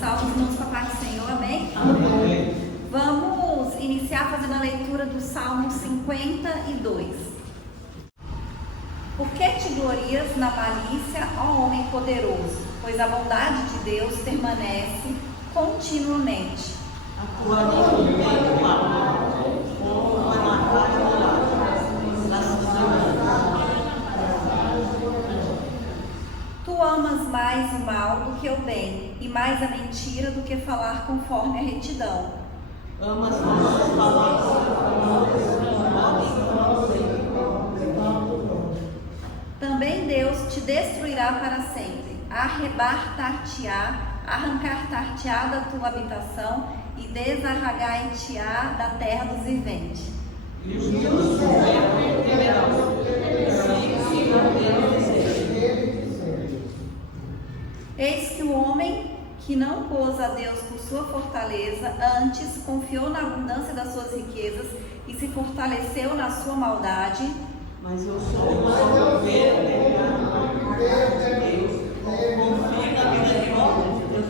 Salve, irmãos, com a paz do Senhor, amém? Amém. Vamos iniciar fazendo a leitura do Salmo 52. Por que te glorias na malícia, ó homem poderoso? Pois a bondade de Deus permanece continuamente. A tua língua tem o amor, como a navalha Tu amas mais o mal do que o bem, e mais a mentira do que falar conforme a retidão. Amas mais falar Também Deus te destruirá para sempre, arrebatar-te-á, arrancar-te-á da tua habitação e desarraigar-te-á da terra dos viventes. E os justos verão. Eis que o homem que não pôs a Deus por sua fortaleza, antes confiou na abundância das suas riquezas e se fortaleceu na sua maldade. Mas eu sou uma ovelha de Deus. Confio na misericórdia de Deus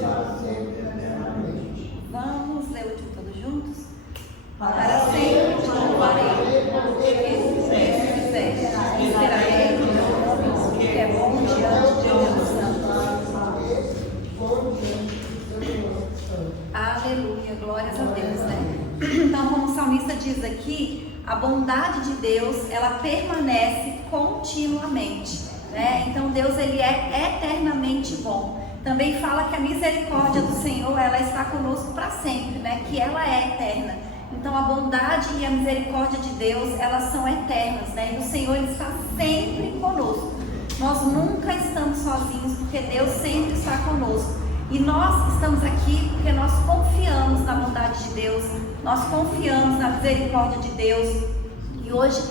para sempre. Vamos ler o último todos juntos? Para sempre te louvarei, porque fizeste, esperarei no teu nome, que é bom diante de Deus Santo. Aleluia, glórias a Deus, né? Então, como o salmista diz aqui, a bondade de Deus, ela permanece continuamente, né? Então, Deus, ele é eternamente bom. Também fala que a misericórdia do Senhor, ela está conosco para sempre, né? Que ela é eterna. Então, a bondade e a misericórdia de Deus, elas são eternas, né? E o Senhor, ele está sempre conosco. Nós nunca estamos sozinhos, porque Deus sempre está conosco. E nós estamos aqui porque nós confiamos na bondade de Deus, nós confiamos na misericórdia de Deus. E hoje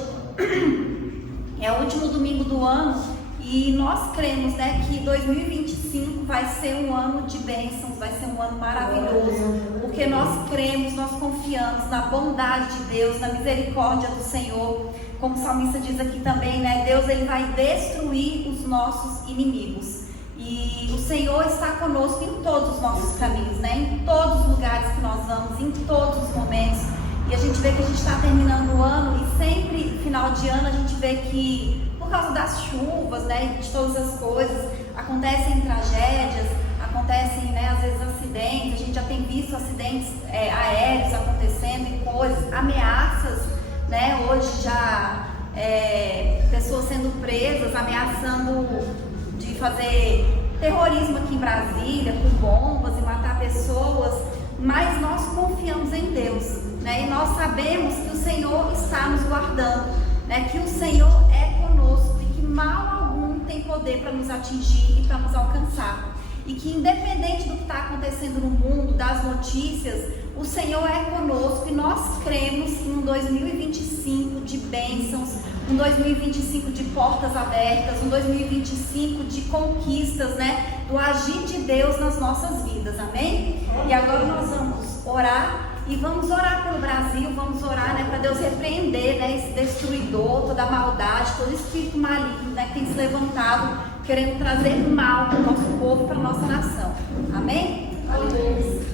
é o último domingo do ano e nós cremos, né, que 2025 vai ser um ano de bênçãos, vai ser um ano maravilhoso, porque nós cremos, nós confiamos na bondade de Deus, na misericórdia do Senhor. Como o salmista diz aqui também, né, Deus, ele vai destruir os nossos inimigos. E o Senhor está conosco em todos os nossos caminhos, né? Em todos os lugares que nós vamos, em todos os momentos. E a gente vê que a gente está terminando o ano e sempre, final de ano, a gente vê que, por causa das chuvas, né, de todas as coisas, acontecem tragédias, acontecem, né, às vezes acidentes. A gente já tem visto acidentes aéreos acontecendo e coisas, ameaças, né? Hoje já pessoas sendo presas, ameaçando de fazer terrorismo aqui em Brasília, com bombas e matar pessoas, mas nós confiamos em Deus, né? E nós sabemos que o Senhor está nos guardando, né? Que o Senhor é conosco e que mal algum tem poder para nos atingir e para nos alcançar. E que independente do que está acontecendo no mundo, das notícias, o Senhor é conosco e nós cremos em um 2025 de bênçãos, um 2025 de portas abertas, um 2025 de conquistas, né? Do agir de Deus nas nossas vidas, amém? E agora nós vamos orar e vamos orar pelo Brasil, vamos orar, né, para Deus repreender, né, esse destruidor, toda a maldade, todo espírito maligno, né, que tem se levantado, querendo trazer mal para o nosso povo, para a nossa nação, amém? Aleluia.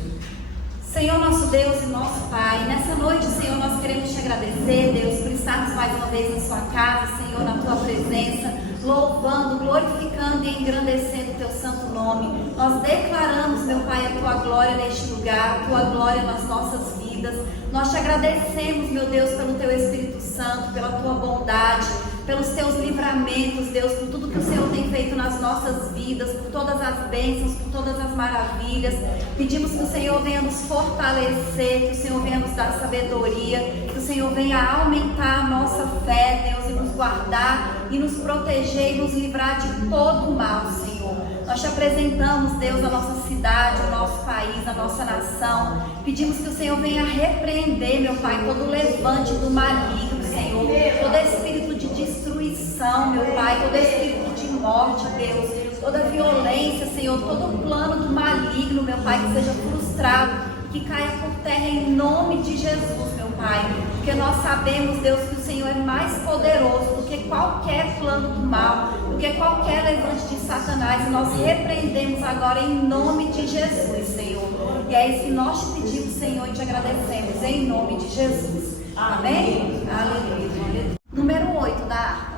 Senhor nosso Deus e nosso Pai, nessa noite, Senhor, nós queremos te agradecer, Deus, por estarmos mais uma vez em sua casa, Senhor, na tua presença, louvando, glorificando e engrandecendo o teu santo nome. Nós declaramos, meu Pai, a tua glória neste lugar, a tua glória nas nossas vidas. Nós te agradecemos, meu Deus, pelo teu Espírito Santo, pela tua bondade, pelos teus livramentos, Deus, por tudo que o Senhor tem feito nas nossas vidas, por todas as bênçãos, por todas as maravilhas. Pedimos que o Senhor venha nos fortalecer, que o Senhor venha nos dar sabedoria, que o Senhor venha aumentar a nossa fé, Deus, e nos guardar e nos proteger e nos livrar de todo o mal, Senhor. Nós te apresentamos, Deus, a nossa cidade, o nosso país, a nossa nação. Pedimos que o Senhor venha repreender, meu Pai, todo levante do maligno, Senhor, todo espírito de destruição, meu Pai, todo espírito de morte, Deus, toda violência, Senhor, todo plano do maligno, meu Pai, que seja frustrado, que caia por terra em nome de Jesus, meu Pai, porque nós sabemos, Deus, que o Senhor é mais poderoso do que qualquer plano do mal, do que qualquer levante de Satanás, e nós repreendemos agora em nome de Jesus, Senhor. E é isso que nós te pedimos, Senhor, e te agradecemos em nome de Jesus. Amém? Aleluia. Número 8 da harpa.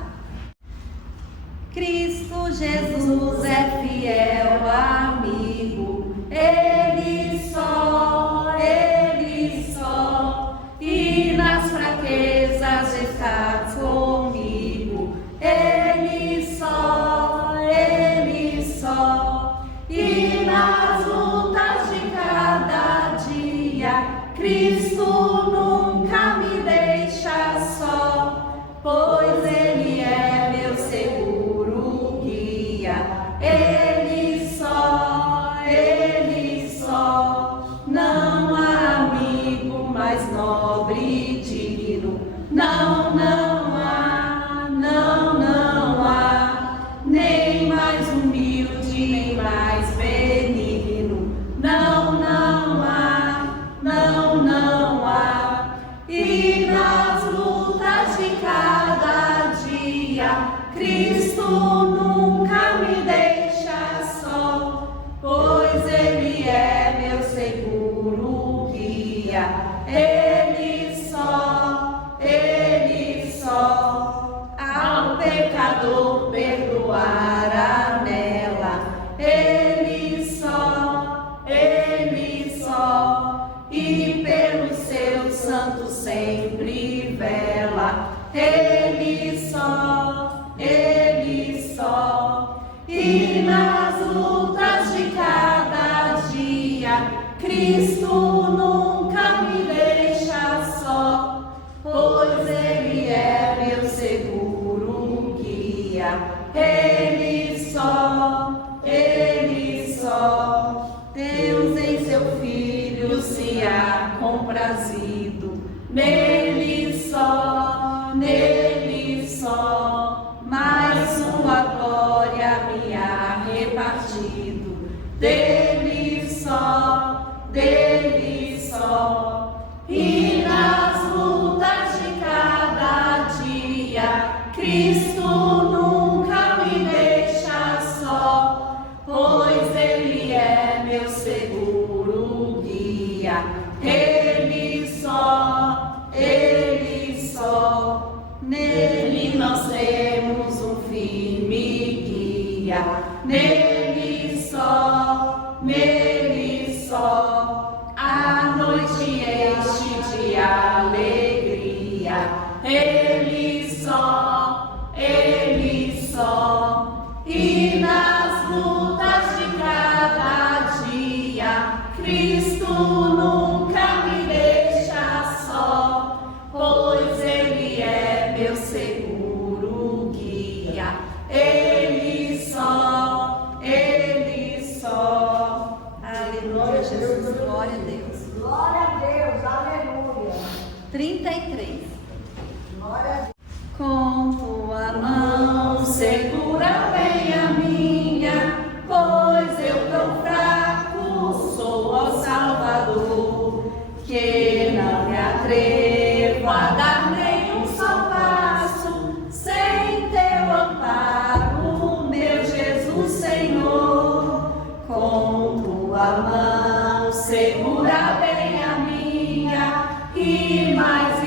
Cristo Jesus é fiel amigo, Ele só, e nas fraquezas está comigo, Ele só, e nas lutas de cada dia, Cristo nunca me deixa só, pois Ele é meu seguro guia, Ele só, não há amigo mais nobre e digno, não há, nem mais humilde, nem mais benigno, não há, e nas lutas de cada dia, Cristo nunca me deixa só, pois Ele é meu seguro guia, Ele só, ao pecador perdoar anela, Ele só, e pelo seu santo sempre vela, Ele só, e nas lutas de cada dia, Cristo nunca me deixa só, pois Ele é meu seguro guia, Ele só, Deus em seu Filho se há comprazido, nele só, mas sua glória me há repartido, dele só, e nas lutas de cada dia, Cristo nunca me deixa só, pois Ele é meu seguro guia, Ele só, nele nós temos um firme guia, nele só, a noite enche de alegria, Ele só, e nas lutas de cada dia, Cristo nunca me deixa só, pois Ele é meu seguro guia, Ele só, aleluia, Jesus, glória a Deus. Glória a Deus, aleluia. 33. Glória a Deus. Com tua mão segura bem a minha, pois eu tão fraco sou, ó Salvador, que não me atrevo a dar nenhum só passo sem teu amparo, meu Jesus Senhor. Com tua mão segura bem a minha, e mais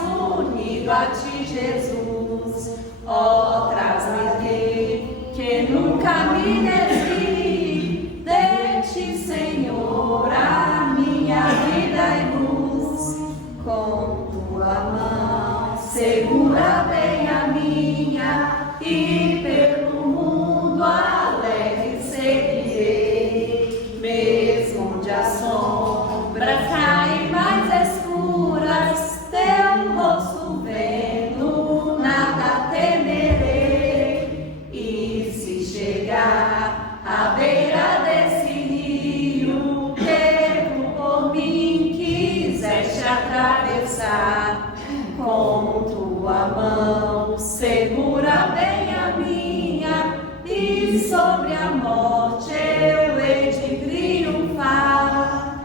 unido a ti, Jesus, ó, traz-me que nunca me desvie de ti, Senhor, a minha vida e luz. Com tua mão segura bem a minha, e pelo mundo alegre seguirei, mesmo onde as sombras caem mais escuras, teu rosto vendo, nada temerei. E se chegar à beira desse rio, que tu por mim quiseste atravessar, com tua mão segura bem a minha, e sobre a morte eu hei de triunfar.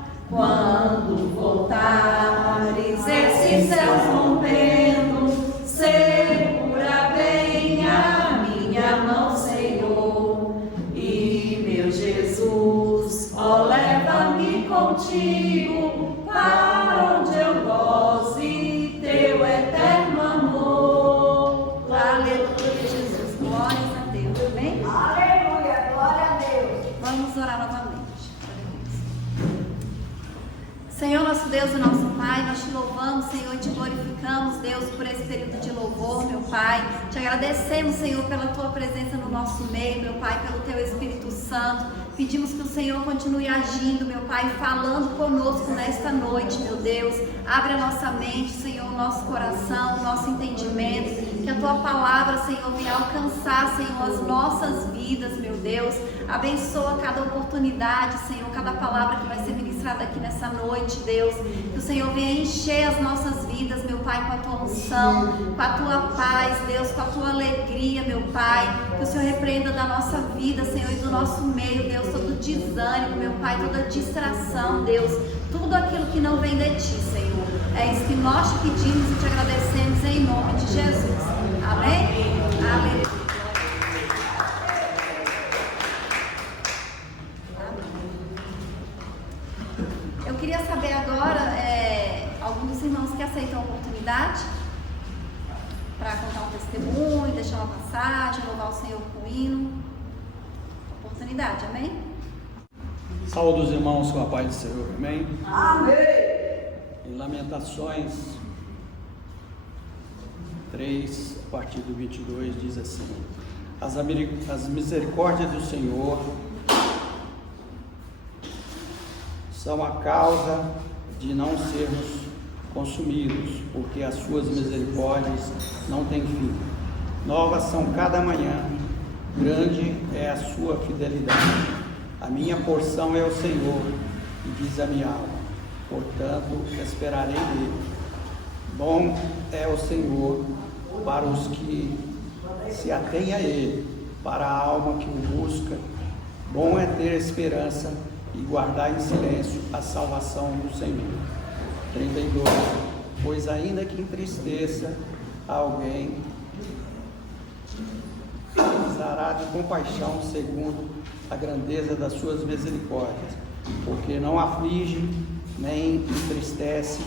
contigo, para onde eu goze teu eterno amor. Aleluia, Jesus. Glórias a Deus. Amém? Aleluia, glória a Deus. Vamos orar novamente. Senhor, nosso Deus e nosso Pai, nós te louvamos, Senhor, e te glorificamos, Deus, por esse período de louvor, meu Pai. Te agradecemos, Senhor, pela tua presença no nosso meio, meu Pai, pelo teu Espírito Santo. Pedimos que o Senhor continue agindo, meu Pai, falando conosco nesta noite, meu Deus. Abre a nossa mente, Senhor, o nosso coração, o nosso entendimento. Que a tua palavra, Senhor, venha alcançar, Senhor, as nossas vidas, meu Deus. Abençoa cada oportunidade, Senhor, cada palavra que vai ser ministrada aqui nessa noite, Deus. Que o Senhor venha encher as nossas vidas, meu Pai, com a tua unção, com a tua paz, Deus, com a tua alegria, meu Pai. Que o Senhor repreenda da nossa vida, Senhor, e do nosso meio, Deus, todo desânimo, meu Pai, toda distração, Deus. Tudo aquilo que não vem de ti, Senhor. É isso que nós te pedimos e te agradecemos em nome de Jesus. Amém? Aleluia. Eu queria saber agora, algum dos irmãos que aceitam a oportunidade para contar um testemunho, deixar uma passagem, louvar o Senhor com hino. Oportunidade, amém? Saúde os irmãos com a paz do Senhor, amém? Amém. Em Lamentações 3, a partir do 22, diz assim: as misericórdias do Senhor são a causa de não sermos consumidos, porque as suas misericórdias não têm fim. Novas são cada manhã, grande é a sua fidelidade. A minha porção é o Senhor, e diz a minha alma, portanto esperarei nele. Bom é o Senhor para os que se atêm a ele, para a alma que o busca. Bom é ter esperança e guardar em silêncio a salvação do Senhor. 32. Pois ainda que entristeça alguém, usará de compaixão segundo a grandeza das suas misericórdias, porque não aflige nem entristece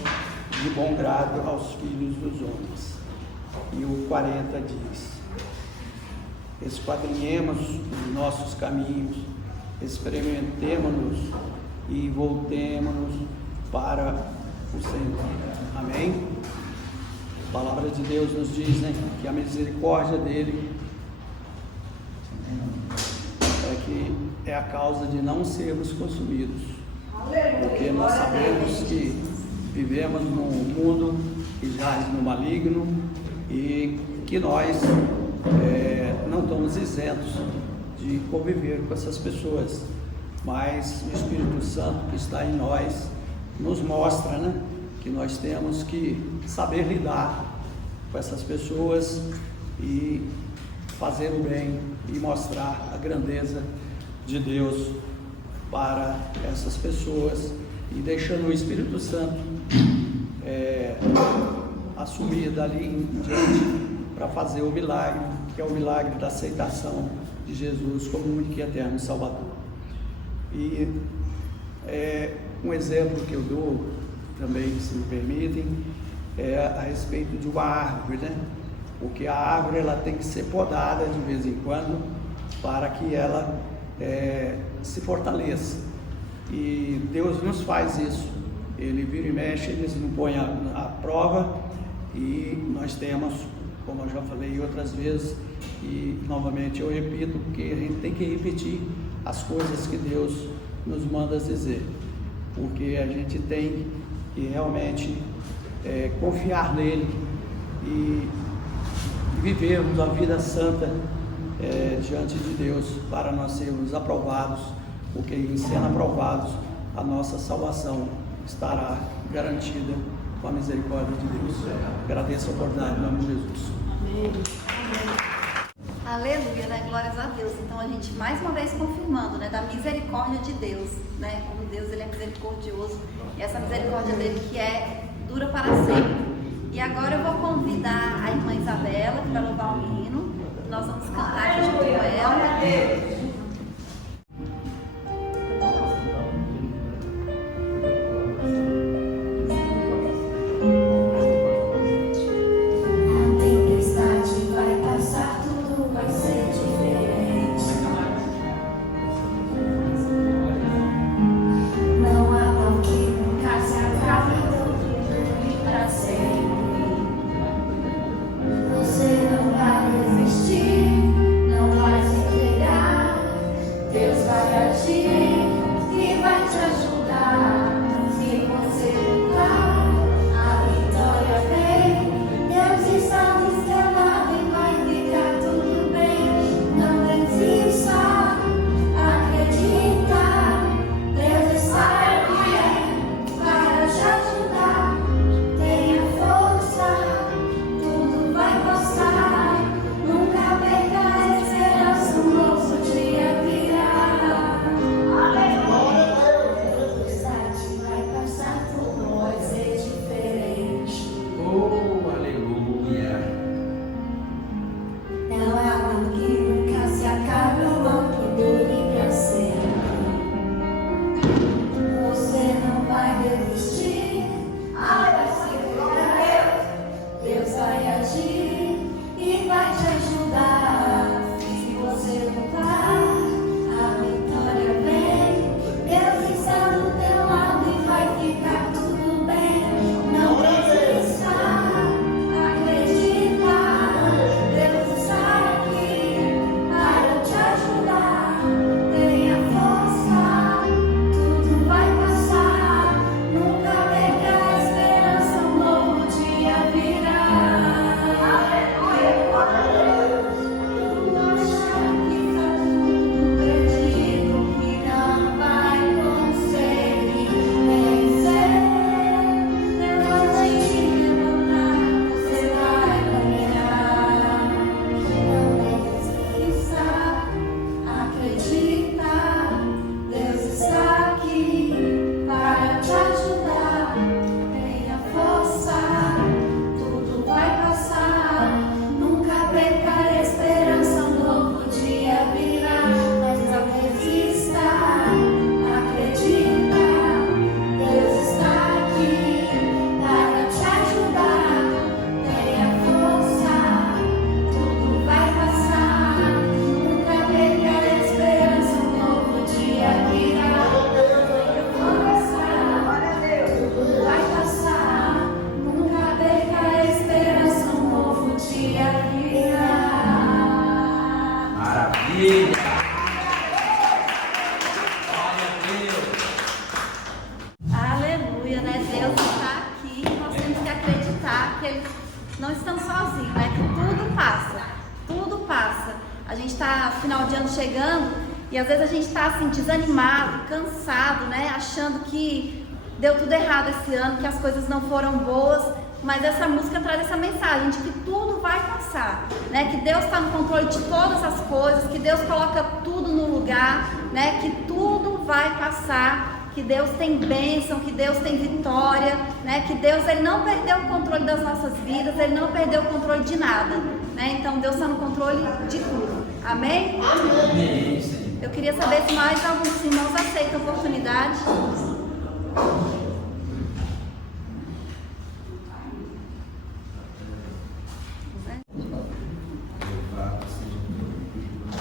de bom grado aos filhos dos homens. E o 40 diz: esquadrinhemos os nossos caminhos, experimentemo-nos e voltemo-nos para o Senhor. Amém? A palavra de Deus nos diz, né, que a misericórdia dele é a causa de não sermos consumidos, porque nós sabemos que vivemos num mundo que jaz no maligno e que nós não estamos isentos de conviver com essas pessoas, mas o Espírito Santo que está em nós nos mostra, né, que nós temos que saber lidar com essas pessoas e fazer o bem e mostrar a grandeza de Deus para essas pessoas, e deixando o Espírito Santo assumir dali em diante para fazer o milagre, que é o milagre da aceitação de Jesus como único e eterno Salvador. E um exemplo que eu dou também, se me permitem, é a respeito de uma árvore, né? Porque a árvore ela tem que ser podada de vez em quando para que ela se fortaleça. E Deus nos faz isso. Ele vira e mexe, Ele nos põe à prova, e nós temos, como eu já falei outras vezes, e novamente eu repito, porque a gente tem que repetir as coisas que Deus nos manda dizer, porque a gente tem que realmente confiar nele e vivermos a vida santa diante de Deus, para nós sermos aprovados, porque em sendo aprovados a nossa salvação estará garantida com a misericórdia de Deus. Agradeço a oportunidade em nome de Jesus. Amém. Aleluia, né? Glórias a Deus. Então a gente mais uma vez confirmando, né, da misericórdia de Deus, né? Como Deus ele é misericordioso, e essa misericórdia dele que dura para sempre. E agora eu vou convidar a irmã Isabela, que vai louvar um hino. Nós vamos cantar junto com ela. família. Aleluia, né? Deus está aqui. Nós temos que acreditar que eles não estão sozinhos, né? Que tudo passa. Tudo passa. A gente está final de ano chegando e às vezes a gente está assim desanimado, cansado, né? Achando que deu tudo errado esse ano, que as coisas não foram boas. Mas essa música traz essa mensagem de que tudo vai passar, né? Que Deus está no controle de todas as coisas, que Deus coloca tudo no lugar, né? Que tudo vai passar, que Deus tem bênção, que Deus tem vitória, né? Que Deus ele não perdeu o controle das nossas vidas, ele não perdeu o controle de nada, né? Então Deus está no controle de tudo. Amém? Amém, Senhor. Eu queria saber se mais alguns irmãos aceitam a oportunidade.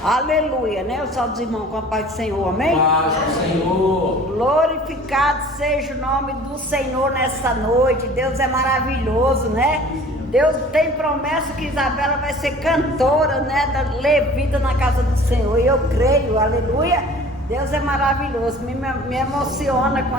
Aleluia, né? Eu salve os irmãos com a paz do Senhor, amém? Paz do Senhor. Glorificado seja o nome do Senhor nessa noite. Deus é maravilhoso, né? Deus tem promessa que Isabela vai ser cantora, né? Da levita na casa do Senhor. E eu creio, aleluia. Deus é maravilhoso. Me emociona com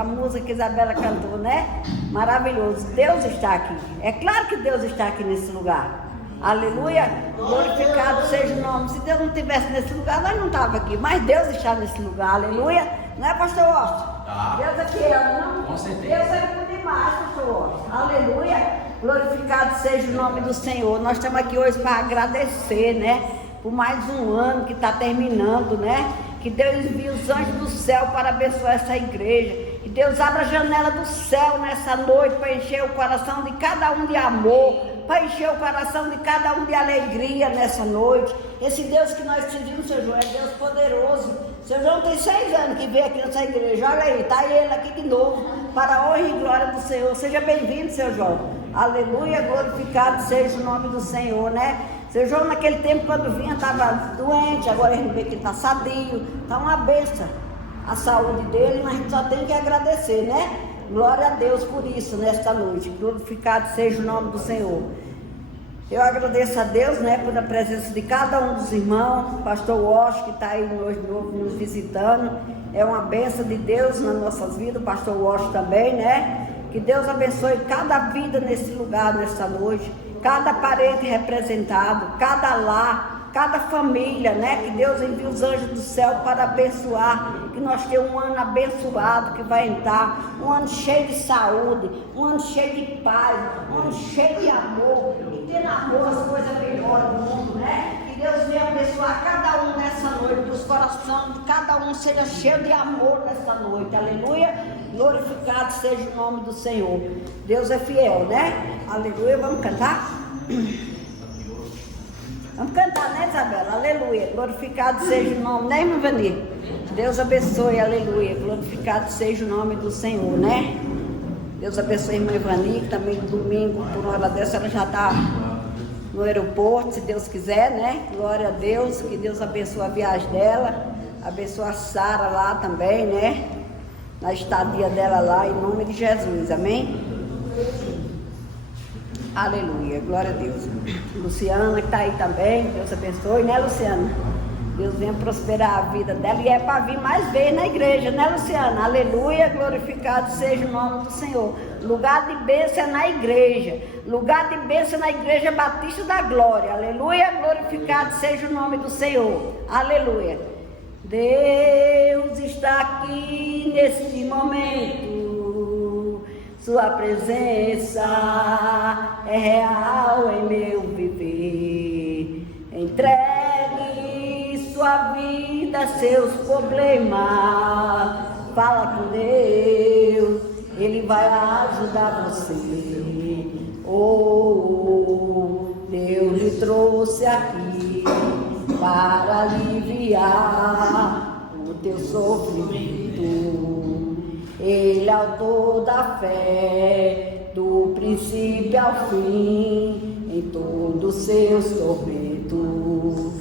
a música que Isabela cantou, né? Maravilhoso. Deus está aqui. É claro que Deus está aqui nesse lugar. Aleluia, glorificado seja o nome. Se Deus não estivesse nesse lugar, nós não estávamos aqui. Mas Deus está nesse lugar, aleluia. Não é, pastor Austin? Tá. Deus aqui é, não? Com certeza. Deus é muito demais, pastor Austin. Aleluia, glorificado seja o nome do Senhor. Nós estamos aqui hoje para agradecer, né? Por mais um ano que está terminando, né? Que Deus envie os anjos do céu para abençoar essa igreja. Que Deus abra a janela do céu nessa noite para encher o coração de cada um de amor, para encher o coração de cada um de alegria nessa noite. Esse Deus que nós servimos, seu João, é Deus poderoso. Seu João tem 6 anos que veio aqui nessa igreja. Olha aí, está ele aqui de novo, para a honra e glória do Senhor. Seja bem-vindo, seu João. Aleluia, glorificado seja o nome do Senhor, né? Seu João, naquele tempo, quando vinha, estava doente. Agora a gente vê que ele está sadio. Está uma bênção a saúde dele, mas a gente só tem que agradecer, né? Glória a Deus por isso, nesta noite. Glorificado seja o nome do Senhor. Eu agradeço a Deus, né, pela presença de cada um dos irmãos. Pastor Walsh, que está aí hoje novo nos visitando. É uma bênção de Deus nas nossas vidas. Pastor Walsh também, né? Que Deus abençoe cada vida nesse lugar, nesta noite. Cada parente representado, cada lar, cada família, né? Que Deus envie os anjos do céu para abençoar. Que nós tenhamos um ano abençoado que vai entrar, um ano cheio de saúde, um ano cheio de paz, um ano cheio de amor. E ter amor as coisas melhoram no mundo, né? Que Deus venha abençoar cada um nessa noite, os corações de cada um seja cheio de amor nessa noite, aleluia. Glorificado seja o nome do Senhor. Deus é fiel, né? Aleluia. Vamos cantar? Vamos cantar, né, Isabela? Aleluia. Glorificado seja o nome, né, irmã Vani? Deus abençoe, aleluia. Glorificado seja o nome do Senhor, né? Deus abençoe a irmã Ivani, que também domingo, por uma hora dessa, ela já está no aeroporto, se Deus quiser, né? Glória a Deus, que Deus abençoe a viagem dela, abençoe a Sara lá também, né? Na estadia dela lá, em nome de Jesus, amém? Aleluia, glória a Deus. Luciana que está aí também, Deus abençoe, né, Luciana? Deus venha prosperar a vida dela e é para vir mais vezes na igreja, né, Luciana? Aleluia, glorificado seja o nome do Senhor. Lugar de bênção é na igreja, lugar de bênção é na igreja Batista da Glória, aleluia, glorificado seja o nome do Senhor, aleluia. Deus está aqui neste momento, sua presença é real em meu viver. Entregue sua vida, seus problemas, fala com Deus, Ele vai ajudar você. Oh, Deus lhe trouxe aqui para aliviar o teu sofrimento. Ele é autor da fé, do princípio ao fim, em todo o seu tormento.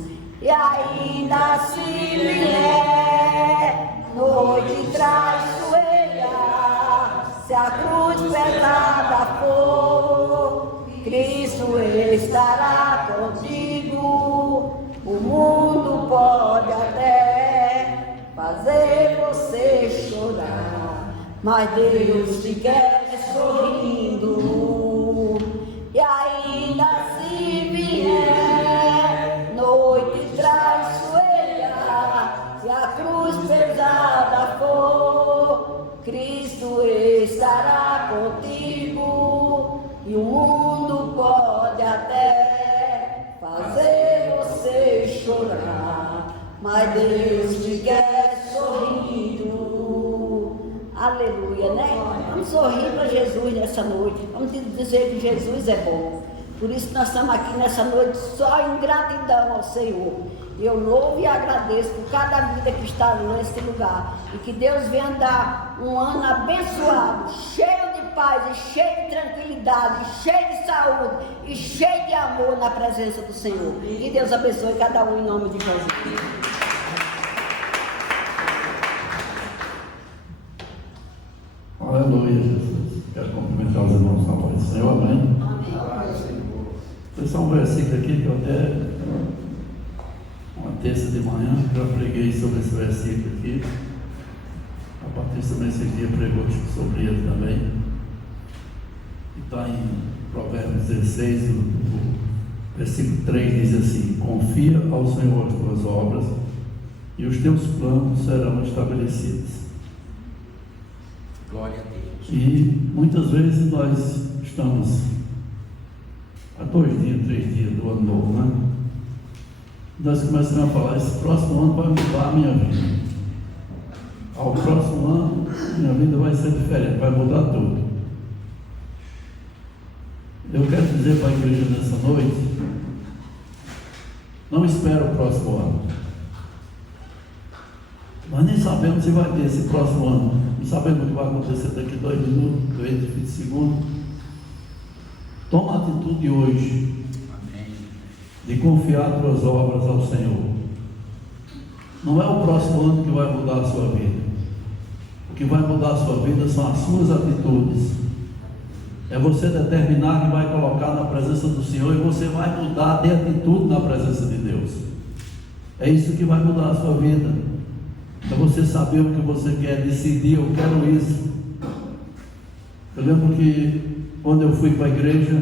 E ainda se vier noite traiçoeira, se a cruz pesada for, Cristo estará contigo. O mundo pode até fazer você chorar, mas Deus te quer sorrindo. E ainda se vier noite traiçoeira e a cruz pesada for, Cristo estará contigo. E o mundo pode até fazer você chorar, mas Deus te quer sorrindo. Aleluia, né? Vamos sorrir para Jesus nessa noite. Vamos dizer que Jesus é bom. Por isso nós estamos aqui nessa noite só em gratidão ao Senhor. Eu louvo e agradeço por cada vida que está nesse lugar. E que Deus venha dar um ano abençoado, cheio de paz, e cheio de tranquilidade, cheio de saúde e cheio de amor na presença do Senhor. Que Deus abençoe cada um em nome de Jesus. Aleluia, Jesus. Quero cumprimentar os irmãos na paz do Senhor, amém? Foi só um versículo aqui que eu até, uma terça de manhã, já preguei sobre esse versículo aqui. A Patrícia também esse dia pregou sobre ele também. Está em Provérbios 16, o versículo 3 diz assim: confia ao Senhor as tuas obras e os teus planos serão estabelecidos. Glória a Deus. E muitas vezes nós estamos há 2 dias, 3 dias do ano novo, né? Nós começamos a falar: esse próximo ano vai mudar a minha vida. Ao próximo ano, minha vida vai ser diferente, vai mudar tudo. Eu quero dizer para a igreja nessa noite: não espere o próximo ano. Nós nem sabemos se vai ter esse próximo ano. Não sabemos o que vai acontecer daqui 2 minutos, 20 segundos. Toma a atitude hoje. Amém. De confiar tuas obras ao Senhor. Não é o próximo ano que vai mudar a sua vida. O que vai mudar a sua vida são as suas atitudes. É você determinar que vai colocar na presença do Senhor e você vai mudar de atitude na presença de Deus. É isso que vai mudar a sua vida. É você saber o que você quer, decidir: eu quero isso. Eu lembro que quando eu fui para a igreja,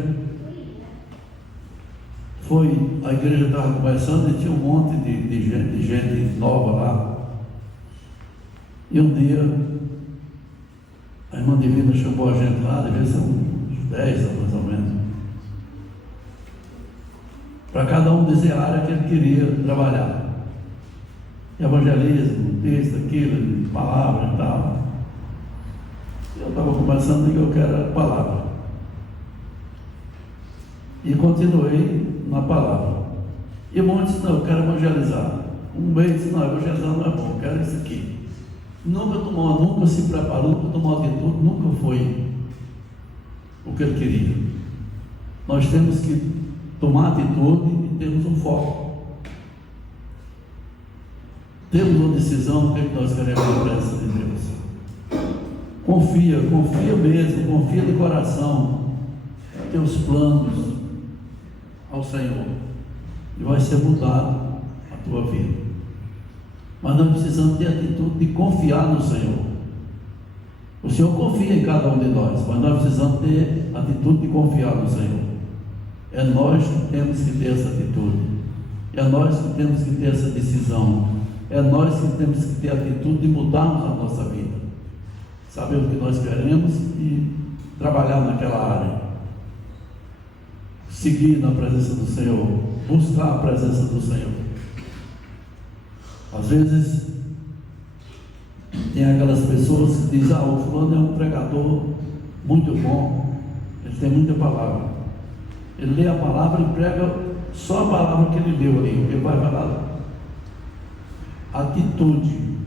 a igreja estava começando e tinha um monte de gente nova lá. E um dia a irmã Divina chamou a gente lá, devia ser uns 10 mais ou menos, para cada um dizer a área que ele queria trabalhar. Evangelismo, isso, aquilo, palavra e tal. Eu estava começando e eu quero a palavra. E continuei na palavra. E muitos: não, eu quero evangelizar. Um mês disse: não, evangelizar não é bom, eu quero isso aqui. Nunca se preparou, nunca tomou atitude, nunca foi o que ele queria. Nós temos que tomar atitude e termos um foco. Temos uma decisão do que nós queremos na presença de Deus. Confia mesmo, confia de coração teus planos ao Senhor e vai ser mudado a tua vida. Mas nós precisamos ter a atitude de confiar no Senhor. O Senhor confia em cada um de nós, mas nós precisamos ter a atitude de confiar no Senhor. É nós que temos que ter essa atitude, é nós que temos que ter essa decisão, é nós que temos que ter a atitude de mudarmos a nossa vida, saber o que nós queremos e trabalhar naquela área, seguir na presença do Senhor, buscar a presença do Senhor. Às vezes tem aquelas pessoas que dizem: o fulano é um pregador muito bom, ele tem muita palavra, ele lê a palavra e prega só a palavra que ele leu ali, ele vai falar. Atitude,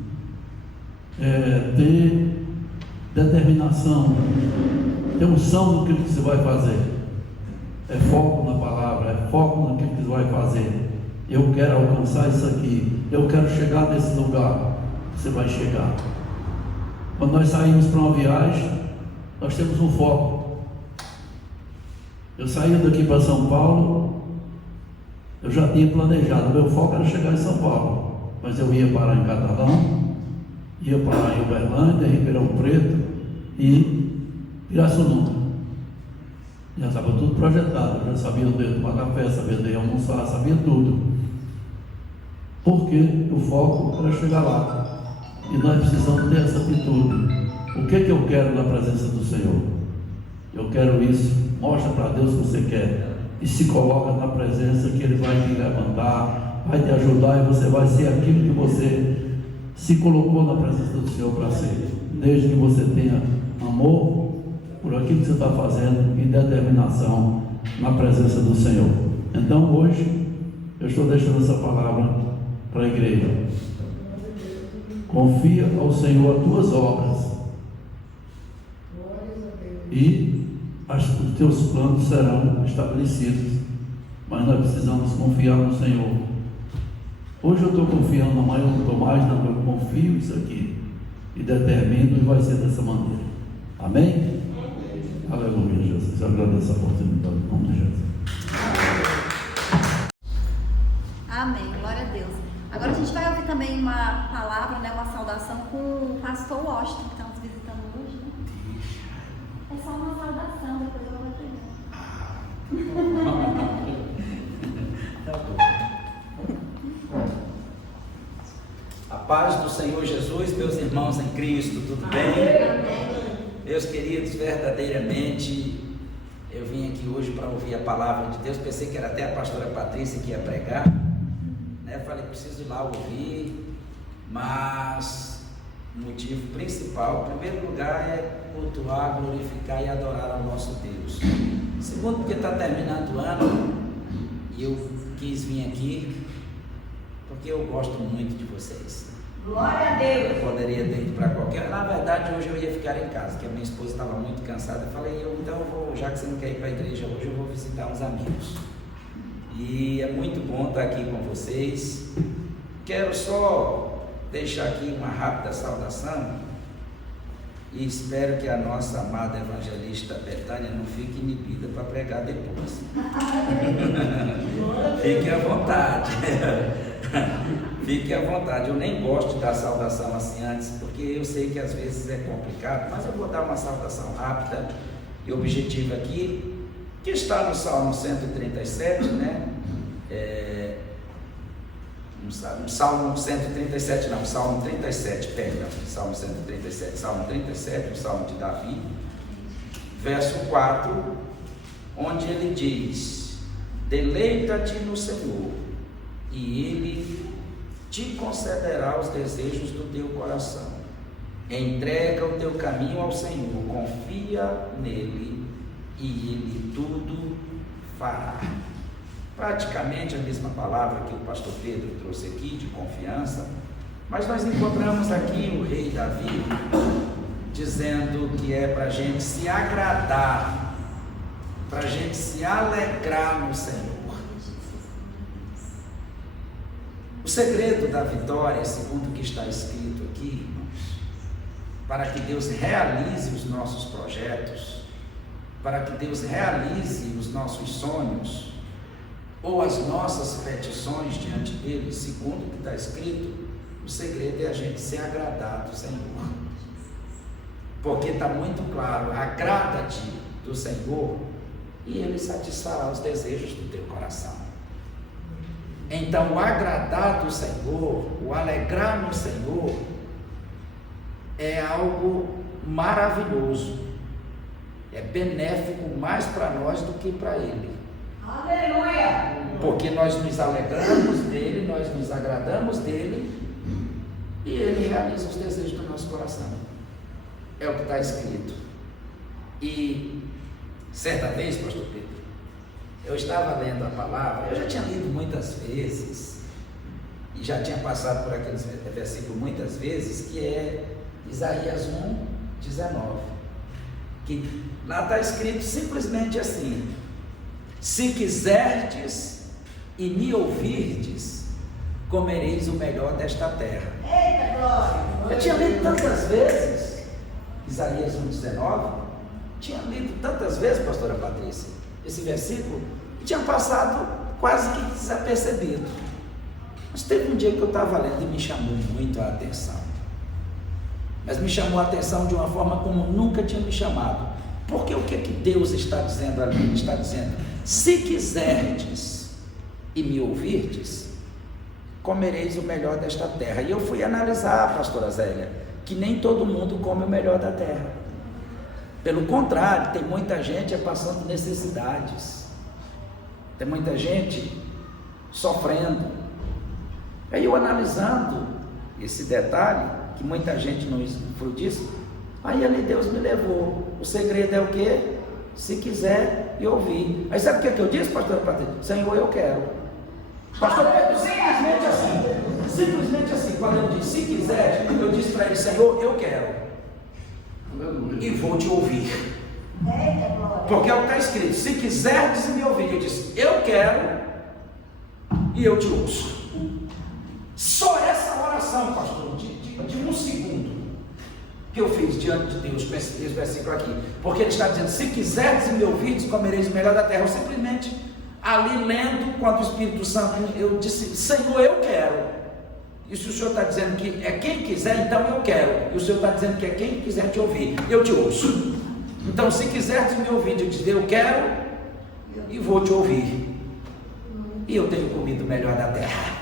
ter determinação, ter unção no que você vai fazer, é foco na palavra, é foco naquilo que você vai fazer. Eu quero alcançar isso aqui, eu quero chegar nesse lugar. Você vai chegar. Quando nós saímos para uma viagem, nós temos um foco. Eu saí daqui para São Paulo Eu já tinha planejado, meu foco era chegar em São Paulo, mas eu ia parar em Catalão, ia parar em Uberlândia, Ribeirão Preto e Pirassununga. Já estava tudo projetado, já sabia onde eu ia tomar café, sabia onde eu ia almoçar, sabia tudo. Porque o foco era chegar lá. E nós precisamos ter essa atitude. O que eu quero na presença do Senhor? Eu quero isso. Mostra para Deus o que você quer. E se coloca na presença que Ele vai te levantar, vai te ajudar e você vai ser aquilo que você se colocou na presença do Senhor para ser. Desde que você tenha amor por aquilo que você está fazendo e determinação na presença do Senhor. Então hoje eu estou deixando essa palavra para a igreja. Confia ao Senhor as tuas obras e os teus planos serão estabelecidos, mas nós precisamos confiar no Senhor. Hoje eu estou confiando, amanhã eu estou mais, não, eu confio isso aqui e determino e vai ser dessa maneira. Amém? Aleluia, Jesus. Eu agradeço a oportunidade em nome de Jesus. Amém, glória a Deus. Agora a gente vai ouvir também uma palavra, né, uma saudação com o pastor Washington, que está nos visitando hoje, né? É só uma saudação, depois eu vou A paz do Senhor Jesus, meus irmãos em Cristo, tudo bem? Meus queridos, verdadeiramente eu vim aqui hoje para ouvir a palavra de Deus. Pensei que era até a pastora Patrícia que ia pregar, né? Falei, preciso ir lá ouvir, mas o motivo principal, em primeiro lugar, é cultuar, glorificar e adorar ao nosso Deus. Segundo, porque está terminando o ano e eu quis vir aqui porque eu gosto muito de vocês. Glória a Deus. Eu poderia ter ido para qualquer... Na verdade, hoje eu ia ficar em casa, porque a minha esposa estava muito cansada. Eu falei, então eu vou, já que você não quer ir para a igreja hoje, eu vou visitar uns amigos. E é muito bom estar aqui com vocês. Quero só deixar aqui uma rápida saudação e espero que a nossa amada evangelista Betânia não fique inibida para pregar depois. Fique à vontade. Fique à vontade. Eu nem gosto de dar saudação assim antes, porque eu sei que às vezes é complicado, mas eu vou dar uma saudação rápida e objetiva aqui, que está no Salmo 137, né? Salmo 137 não, Salmo 37, perdão, Salmo 137, Salmo 37, o Salmo de Davi, verso 4, onde ele diz: deleita-te no Senhor, e Ele te concederá os desejos do teu coração. Entrega o teu caminho ao Senhor, confia nele, e Ele tudo fará. Praticamente a mesma palavra que o pastor Pedro trouxe aqui, de confiança, mas nós encontramos aqui o rei Davi dizendo que é para a gente se agradar, para a gente se alegrar no Senhor. O segredo da vitória, segundo o que está escrito aqui, irmãos, para que Deus realize os nossos projetos, para que Deus realize os nossos sonhos, ou as nossas petições diante dele, segundo o que está escrito, o segredo é a gente se agradar do Senhor. Porque está muito claro, agrada-te do Senhor e Ele satisfará os desejos do teu coração. Então, o agradar do Senhor, o alegrar no Senhor, é algo maravilhoso, é benéfico mais para nós do que para Ele. Aleluia! Porque nós nos alegramos dele, nós nos agradamos dele e ele realiza os desejos do nosso coração. É o que está escrito. E certa vez, pastor Pedro, eu estava lendo a palavra, eu já tinha lido muitas vezes e já tinha passado por aqueles versículos muitas vezes, que é Isaías 1:19, que lá está escrito simplesmente assim: se quiserdes e me ouvirdes, comereis o melhor desta terra. Eita glória! Eu tinha lido tantas vezes Isaías 1:19, tinha lido tantas vezes, pastora Patrícia, esse versículo, e tinha passado quase que desapercebido. Mas teve um dia que eu estava lendo e me chamou muito a atenção. Mas me chamou a atenção de uma forma como nunca tinha me chamado. Porque o que Deus está dizendo ali? Ele está dizendo: se quiserdes e me ouvirdes, comereis o melhor desta terra. E eu fui analisar, pastora Zélia, que nem todo mundo come o melhor da terra. Pelo contrário, tem muita gente passando necessidades, tem muita gente sofrendo. Aí eu analisando esse detalhe, que muita gente não usufrui disso, aí ali Deus me levou. O segredo é o quê? Se quiser e ouvir. Aí sabe o que eu disse, pastor Patrícia? Senhor, eu quero. Pastor Pedro, simplesmente assim, quando eu disse, se quiser, eu disse para ele: Senhor, eu quero. E vou te ouvir. Porque é o que está escrito: se quiserdes e me ouvir. Eu disse: eu quero e eu te ouço. Só essa oração, pastor, de um segundo, que eu fiz diante de Deus com esse versículo aqui. Porque ele está dizendo: se quiserdes e me ouvirdes, comereis o melhor da terra. Eu simplesmente, ali lendo, quando o Espírito Santo, eu disse: Senhor, eu quero. E se o Senhor está dizendo que é quem quiser, então eu quero. E o Senhor está dizendo que é quem quiser te ouvir, eu te ouço. Então, se quiseres me ouvir, eu te digo: eu quero e vou te ouvir. E eu tenho comido o melhor da terra.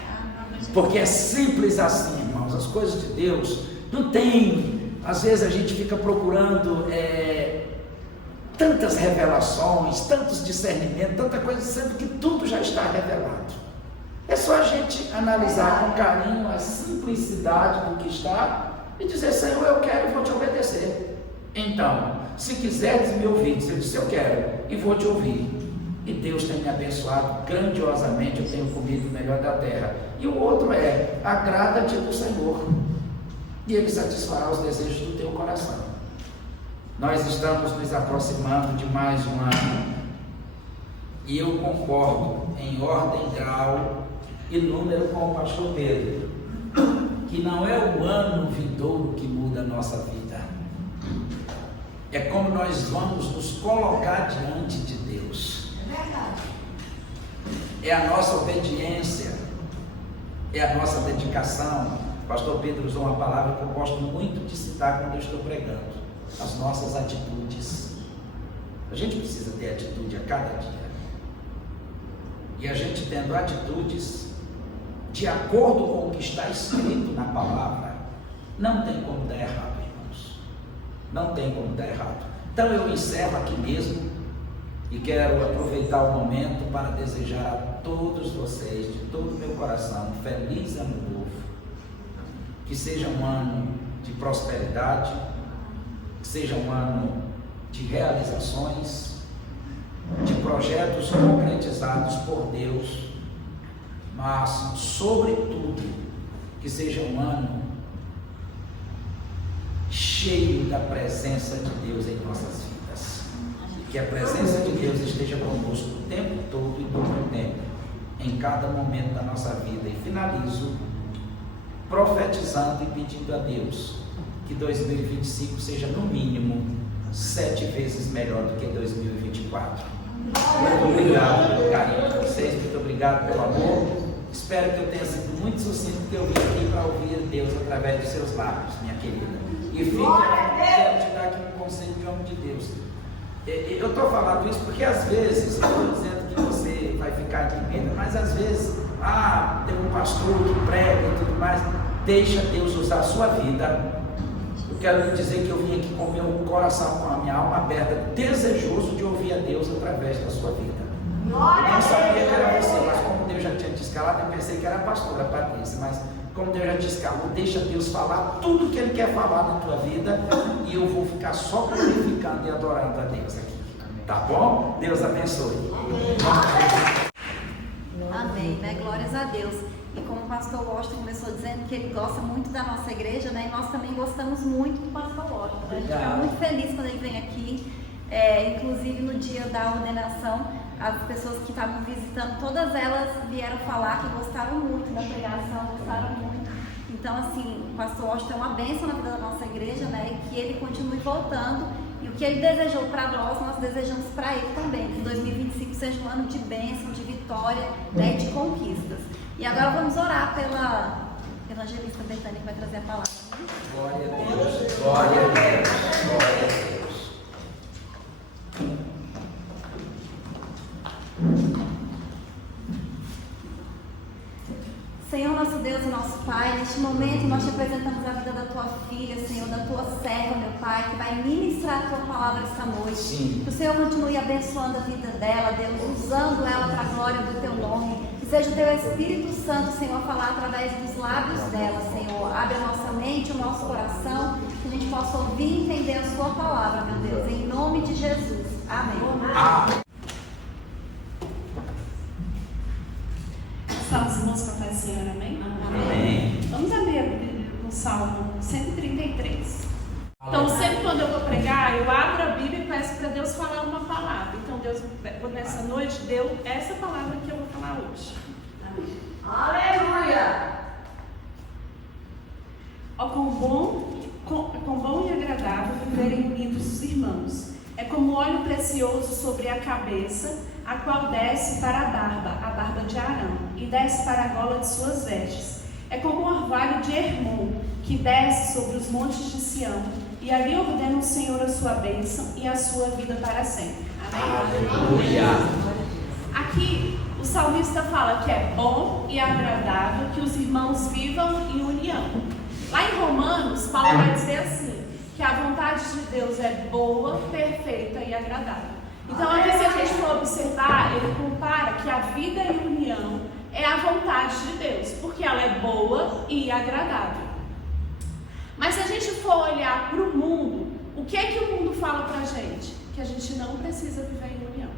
Porque é simples assim, irmãos. As coisas de Deus não tem. Às vezes a gente fica procurando tantas revelações, tantos discernimentos, tanta coisa, sendo que tudo já está revelado. É só a gente analisar com carinho a simplicidade do que está e dizer: Senhor, eu quero e vou te obedecer. Então, se quiseres me ouvir, eu disse: eu quero e vou te ouvir. E Deus tem me abençoado grandiosamente, eu tenho comido o melhor da terra. E o outro é: agrada-te do Senhor, e Ele satisfará os desejos do teu coração. Nós estamos nos aproximando de mais um ano, e eu concordo em ordem, grau e número com o pastor Pedro, que não é o ano vindouro que muda a nossa vida, é como nós vamos nos colocar diante de Deus. É a nossa obediência, é a nossa dedicação. O pastor Pedro usou uma palavra que eu gosto muito de citar quando eu estou pregando: as nossas atitudes. A gente precisa ter atitude a cada dia, e a gente tendo atitudes de acordo com o que está escrito na palavra, não tem como dar errado, irmãos. Não tem como dar errado. Então eu encerro aqui mesmo e quero aproveitar o momento para desejar a todos vocês, de todo o meu coração, um feliz ano novo. Que seja um ano de prosperidade, que seja um ano de realizações, de projetos concretizados por Deus, mas, sobretudo, que seja um ano cheio da presença de Deus em nossas vidas. Que a presença de Deus esteja conosco o tempo todo e todo o tempo, em cada momento da nossa vida. E finalizo profetizando e pedindo a Deus que 2025 seja, no mínimo, 7 vezes melhor do que 2024. Muito obrigado pelo carinho de vocês, muito obrigado pelo amor. Espero que eu tenha sido muito sucinto, porque eu vim aqui para ouvir Deus através dos seus lábios, minha querida. E quero te dar aqui um conselho de homem de Deus. Eu estou falando isso porque às vezes, eu estou dizendo que você vai ficar intimida, mas às vezes, tem um pastor que prega e tudo mais. Deixa Deus usar a sua vida. Eu quero lhe dizer que eu vim aqui com o meu coração, com a minha alma aberta, desejoso de ouvir a Deus através da sua vida. Eu não sabia que era você, mas como Deus já tinha te escalado, eu pensei que era a pastora Patrícia, mas como Deus já te escalou, deixa Deus falar tudo que Ele quer falar na tua vida, e eu vou ficar só glorificando e adorando a Deus aqui. Tá bom? Deus abençoe. Amém, né? Glórias a Deus. E como o pastor Washington começou dizendo que ele gosta muito da nossa igreja, né? E nós também gostamos muito do pastor Washington. A gente fica muito feliz quando ele vem aqui. Inclusive no dia da ordenação, as pessoas que estavam visitando, todas elas vieram falar que gostaram muito da pregação, gostaram muito. Então, assim, o pastor Washington é uma bênção na vida da nossa igreja, né? E que ele continue voltando E o que Ele desejou para nós desejamos para Ele também. Que 2025 seja um ano de bênção, de vitória, né, de conquistas. E agora vamos orar pela evangelista Betânia, que vai trazer a palavra. Glória a Deus, glória a Deus, glória a Deus. Senhor, nosso Deus e nosso Pai, neste momento nós te apresentamos a vida da tua filha, Senhor, da tua serva, meu Pai, que vai ministrar a tua palavra esta noite. Sim. Que o Senhor continue abençoando a vida dela, Deus, usando ela para a glória do teu nome. Que seja o teu Espírito Santo, Senhor, a falar através dos lábios dela, Senhor. Abre a nossa mente, o nosso coração, que a gente possa ouvir e entender a sua palavra, meu Deus, em nome de Jesus. Amém. Amém. Os irmãos com a paz do Senhor, amém? Amém. Vamos abrir a Bíblia no Salmo 133. Então, sempre quando eu vou pregar, eu abro a Bíblia e peço para Deus falar uma palavra. Então, Deus, nessa noite, deu essa palavra que eu vou falar hoje. Aleluia! Ó, quão bom e agradável viverem unidos os irmãos. É como óleo precioso sobre a cabeça, a qual desce para a barba de Arão, e desce para a gola de suas vestes. É como o orvalho de Hermon, que desce sobre os montes de Sião, e ali ordena o Senhor a sua bênção e a sua vida para sempre. Amém? Aleluia. Aqui, o salmista fala que é bom e agradável que os irmãos vivam em união. Lá em Romanos, Paulo vai dizer assim, que a vontade de Deus é boa, perfeita e agradável. Então, aqui, se a gente for observar, ele compara que a vida em união é a vontade de Deus, porque ela é boa e agradável. Mas se a gente for olhar para o mundo, o que é que o mundo fala para a gente? Que a gente não precisa viver em união.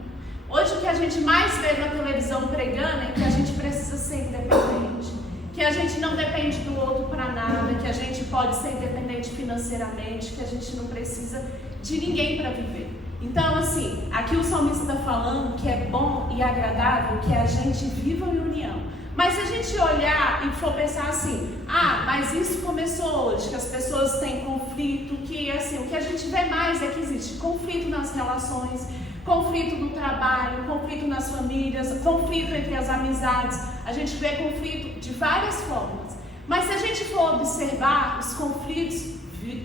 Hoje, o que a gente mais vê na televisão pregando é que a gente precisa ser independente, que a gente não depende do outro para nada, que a gente pode ser independente financeiramente, que a gente não precisa de ninguém para viver. Então, assim, aqui o salmista está falando que é bom e agradável que a gente viva em união. Mas se a gente olhar e for pensar assim, mas isso começou hoje, que as pessoas têm conflito, que assim, o que a gente vê mais é que existe conflito nas relações, conflito no trabalho, conflito nas famílias, conflito entre as amizades, a gente vê conflito de várias formas. Mas se a gente for observar, os conflitos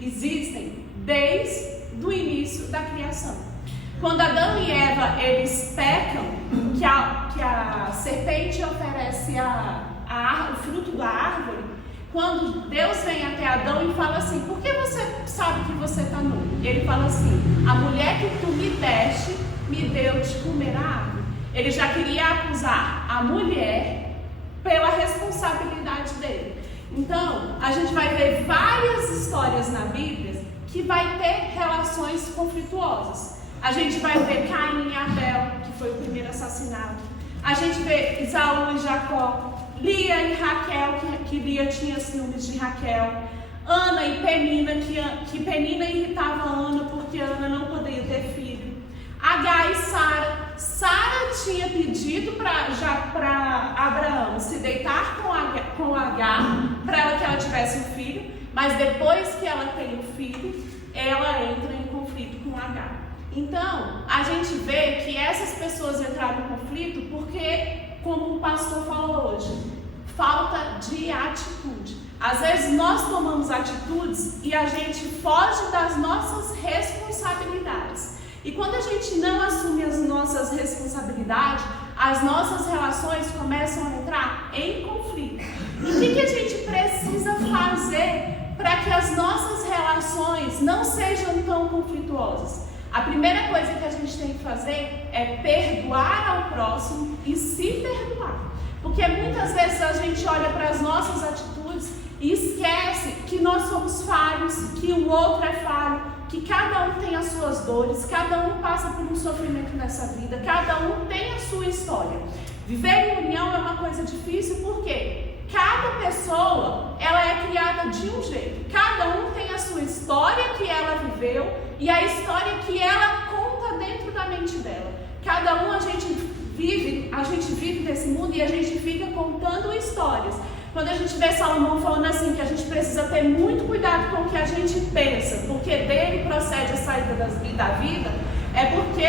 existem desde o início da criação. Quando Adão e Eva, eles pecam, que a serpente oferece o fruto da árvore, quando Deus vem até Adão e fala assim, por que você sabe que você está nu? Ele fala assim, a mulher que tu me deste, me deu de comer a árvore. Ele já queria acusar a mulher pela responsabilidade dele. Então, a gente vai ver várias histórias na Bíblia que vai ter relações conflituosas. A gente vai ver Caim e Abel, que foi o primeiro assassinato. A gente vê Esaú e Jacó, Lia e Raquel, que Lia tinha ciúmes de Raquel, Ana e Penina, que Penina irritava Ana porque Ana não podia ter filho. Agar e Sara. Sara tinha pedido para Abraão se deitar com Agar para que ela tivesse um filho, mas depois que ela tem o filho, ela entra em conflito com Agar. Então, a gente vê que essas pessoas entraram em conflito porque, como o pastor falou hoje, falta de atitude. Às vezes nós tomamos atitudes e a gente foge das nossas responsabilidades. E quando a gente não assume as nossas responsabilidades, as nossas relações começam a entrar em conflito. E o que a gente precisa fazer para que as nossas relações não sejam tão conflituosas? A primeira coisa que a gente tem que fazer é perdoar ao próximo e se perdoar. Porque muitas vezes a gente olha para as nossas atitudes e esquece que nós somos falhos, que o outro é falho, que cada um tem as suas dores, cada um passa por um sofrimento nessa vida, cada um tem a sua história. Viver em união é uma coisa difícil porque cada pessoa, ela é criada de um jeito. Cada um tem a sua história que ela viveu e a história que ela conta dentro da mente dela. Cada um a gente vive nesse mundo e a gente fica contando histórias. Quando a gente vê Salomão falando assim, que a gente precisa ter muito cuidado com o que a gente pensa, porque dele procede a saída da vida, é porque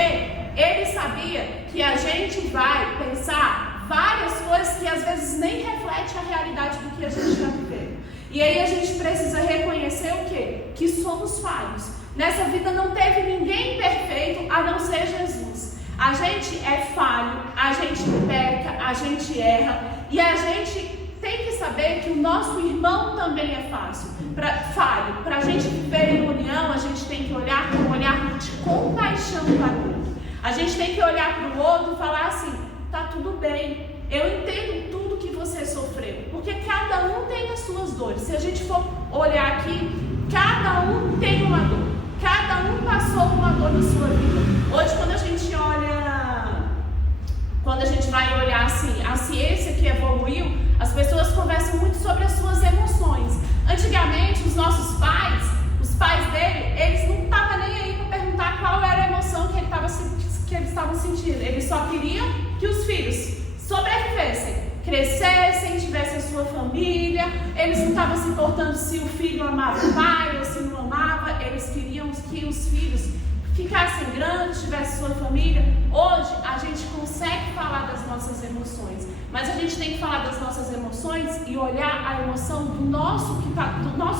ele sabia que a gente vai pensar várias coisas que às vezes nem refletem a realidade do que a gente está vivendo. E aí a gente precisa reconhecer o quê? Que somos falhos. Nessa vida não teve ninguém perfeito a não ser Jesus. A gente é falho, a gente peca, a gente erra, e a gente tem que saber que o nosso irmão também é falho. Para a gente viver em união, a gente tem que olhar com um olhar de compaixão para o outro. A gente tem que olhar para o outro e falar assim, tá tudo bem, eu entendo tudo que você sofreu, porque cada um tem as suas dores. Se a gente for olhar aqui, cada um tem uma dor, cada um passou uma dor na sua vida. Hoje, quando a gente vai olhar assim, a ciência que evoluiu, as pessoas conversam muito sobre as suas emoções. Antigamente, os nossos pais, os pais dele, eles não estavam nem aí para perguntar qual era a emoção que eles estavam sentindo. Eles só queriam que os filhos sobrevivessem, crescessem, tivessem a sua família. Eles não estavam se importando se o filho amava o pai ou se não amava. Eles queriam que os filhos ficassem grandes, tivessem sua família. Hoje a gente consegue falar das nossas emoções, mas a gente tem que falar das nossas emoções e olhar a emoção do nosso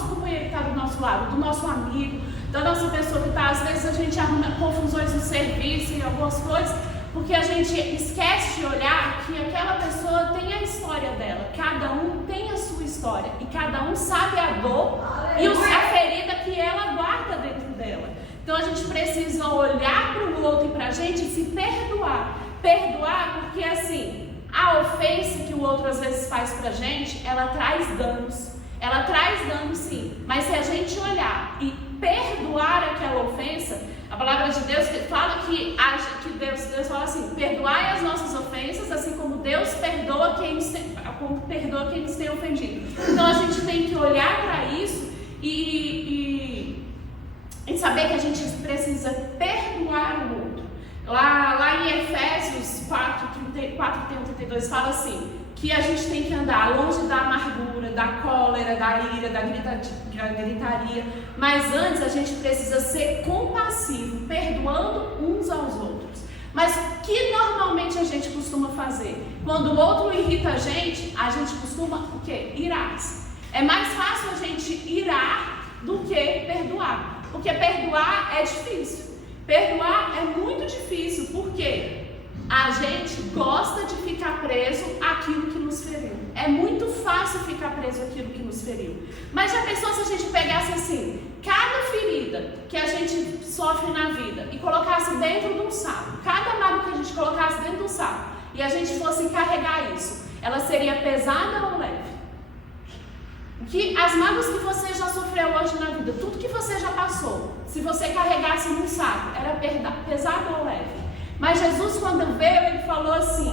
companheiro que está do nosso lado, do nosso amigo, da nossa pessoa que está. Às vezes a gente arruma confusões no serviço, em algumas coisas, porque a gente esquece de olhar que aquela pessoa tem a história dela. Cada um tem a sua história e cada um sabe a dor e a ferida que ela guarda dentro dela. Então a gente precisa olhar para o outro e para a gente e se perdoar. Perdoar porque assim, a ofensa que o outro às vezes faz para a gente, ela traz danos. Ela traz danos sim, mas se a gente olhar e perdoar aquela ofensa, a palavra de Deus fala que Deus fala assim, perdoai as nossas ofensas, assim como Deus perdoa quem nos tem ofendido. Então a gente tem que olhar para isso e saber que a gente precisa perdoar o outro. Lá em Efésios 4:31-32 fala assim, que a gente tem que andar longe da amargura, da cólera, da ira, da gritaria, mas antes a gente precisa ser compassivo, perdoando uns aos outros. Mas o que normalmente a gente costuma fazer? Quando o outro irrita a gente costuma o quê? Irar-se. É mais fácil a gente irar do que perdoar, porque perdoar é difícil. Perdoar é muito difícil, porque a gente gosta de ficar preso àquilo que nos feriu. É muito fácil ficar preso àquilo que nos feriu. Mas já pensou se a gente pegasse assim, cada ferida que a gente sofre na vida e colocasse dentro de um saco, cada mágoa que a gente colocasse dentro de um saco, e a gente fosse carregar isso, ela seria pesada ou leve? As mágoas que você já sofreu hoje na vida, tudo que você já passou, se você carregasse num saco, era pesado ou leve? Mas Jesus, quando veio, ele falou assim,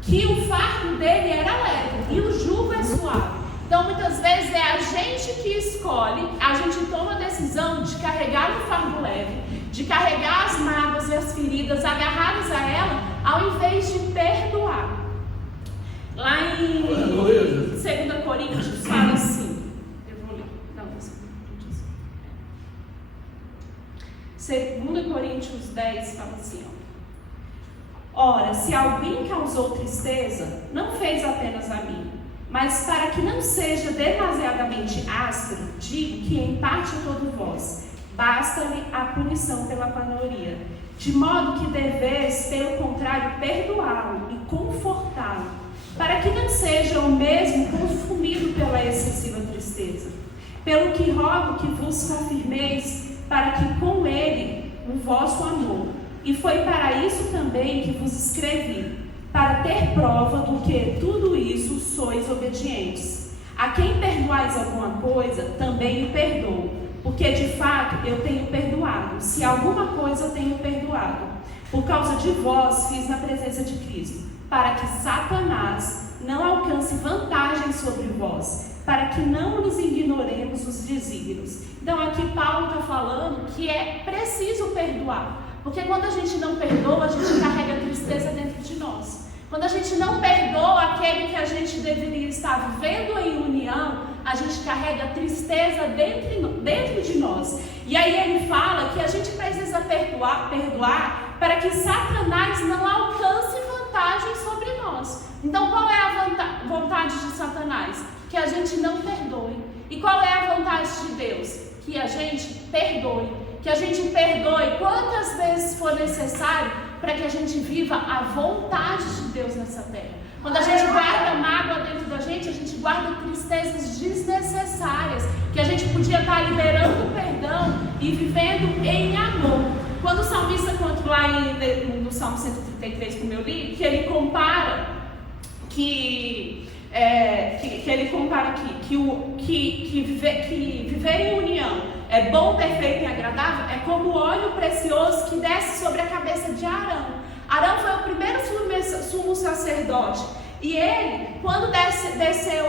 que o fardo dele era leve e o jugo é suave. Então, muitas vezes é a gente que escolhe, a gente toma a decisão de carregar o fardo leve, de carregar as mágoas e as feridas agarradas a ela, ao invés de perdoar. Lá em 2 Coríntios fala assim, eu vou ler, não, 2 Coríntios 10 fala assim, ora, se alguém causou tristeza, não fez apenas a mim, mas para que não seja demasiadamente áspero, digo que em parte a todos vós, basta-lhe a punição pela candoria, de modo que deveis, pelo contrário, perdoá-lo e confortá-lo, para que não seja o mesmo consumido pela excessiva tristeza. Pelo que rogo que vos confirmeis, para que com ele o vosso amor. E foi para isso também que vos escrevi, para ter prova do que tudo isso sois obedientes. A quem perdoais alguma coisa, também lhe perdoo, porque de fato eu tenho perdoado, se alguma coisa eu tenho perdoado. Por causa de vós fiz na presença de Cristo, para que Satanás não alcance vantagem sobre vós, para que não nos ignoremos os desígnios. Então aqui Paulo está falando que é preciso perdoar, porque quando a gente não perdoa, a gente carrega a tristeza dentro de nós. Quando a gente não perdoa aquele que a gente deveria estar vivendo em união, a gente carrega tristeza dentro de nós. E aí ele fala que a gente precisa perdoar para que Satanás não alcance vantagem sobre nós. Então qual é a vontade de Satanás? Que a gente não perdoe. E qual é a vontade de Deus? Que a gente perdoe. Que a gente perdoe quantas vezes for necessário para que a gente viva a vontade de Deus nessa terra. Quando a gente guarda mágoa dentro da gente guarda tristezas desnecessárias, que a gente podia estar liberando o perdão e vivendo em amor. Quando o salmista conta lá no Salmo 133, como eu li, que ele compara que viver em união é bom, perfeito e agradável, é como o óleo precioso que desce sobre a cabeça de Arão. Arão foi o primeiro sumo sacerdote. E ele, quando desceu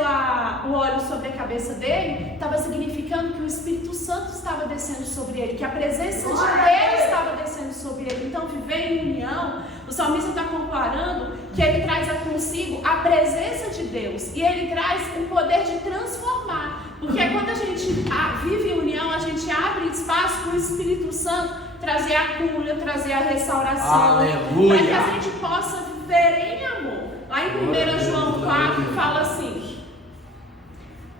o óleo sobre a cabeça dele, estava significando que o Espírito Santo estava descendo sobre ele, que a presença de Deus estava descendo sobre ele. Então, viver em união, o salmista está comparando que ele traz consigo a presença de Deus. E ele traz o poder de transformar. Porque quando a gente vive em união, a gente abre espaço para o Espírito Santo trazer a cura, trazer a restauração. Aleluia! Para que a gente possa viver em amor. Lá em 1 João 4 fala assim: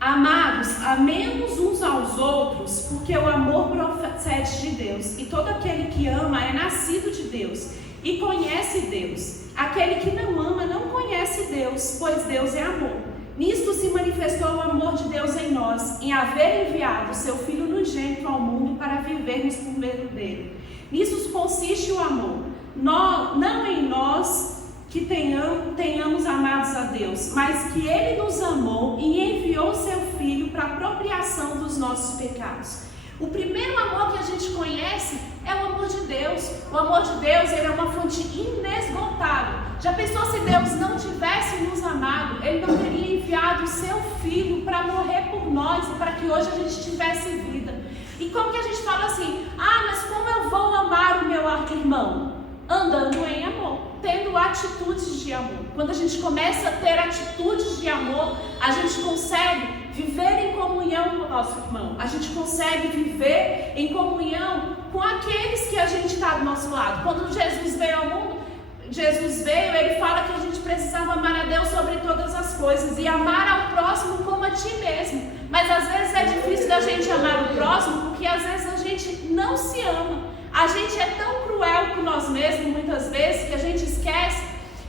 amados, amemos uns aos outros, porque o amor procede de Deus, e todo aquele que ama é nascido de Deus e conhece Deus. Aquele que não ama não conhece Deus, pois Deus é amor. Nisto se manifestou o amor de Deus em nós, em haver enviado seu Filho unigênito ao mundo para vivermos por meio dele. Nisso consiste o amor, não em nós que tenhamos amados a Deus, mas que Ele nos amou e enviou seu Filho para a apropriação dos nossos pecados. O primeiro amor que a gente conhece é o amor de Deus. O amor de Deus, ele é uma fonte inesgotável. Já pensou se Deus não tivesse nos amado? Ele não teria enviado o seu Filho para morrer por nós e para que hoje a gente tivesse vida. E como que a gente fala assim: mas como eu vou amar o meu irmão? Andando em amor, tendo atitudes de amor. Quando a gente começa a ter atitudes de amor, a gente consegue viver em comunhão com o nosso irmão. A gente consegue viver em comunhão com aqueles que a gente está do nosso lado. Quando Jesus veio ao mundo, ele fala que a gente precisava amar a Deus sobre todas as coisas e amar ao próximo como a ti mesmo. Mas às vezes é difícil da gente amar o próximo, porque às vezes a gente não se ama. A gente é tão cruel com nós mesmos, muitas vezes, que a gente esquece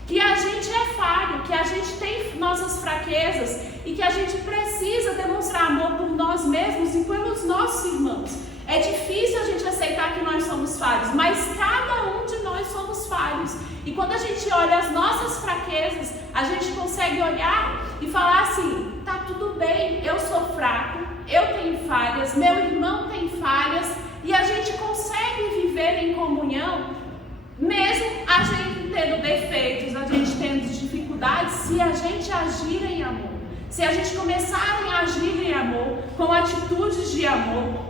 que a gente é falho, que a gente tem nossas fraquezas e que a gente precisa demonstrar amor por nós mesmos e pelos nossos irmãos. É difícil a gente aceitar que nós somos falhos, mas cada um de nós somos falhos. E quando a gente olha as nossas fraquezas, a gente consegue olhar e falar assim: tá tudo bem, eu sou fraco, eu tenho falhas, meu irmão tem falhas. E a gente consegue viver em comunhão, mesmo a gente tendo defeitos, a gente tendo dificuldades, se a gente agir em amor. Se a gente começar a agir em amor, com atitudes de amor,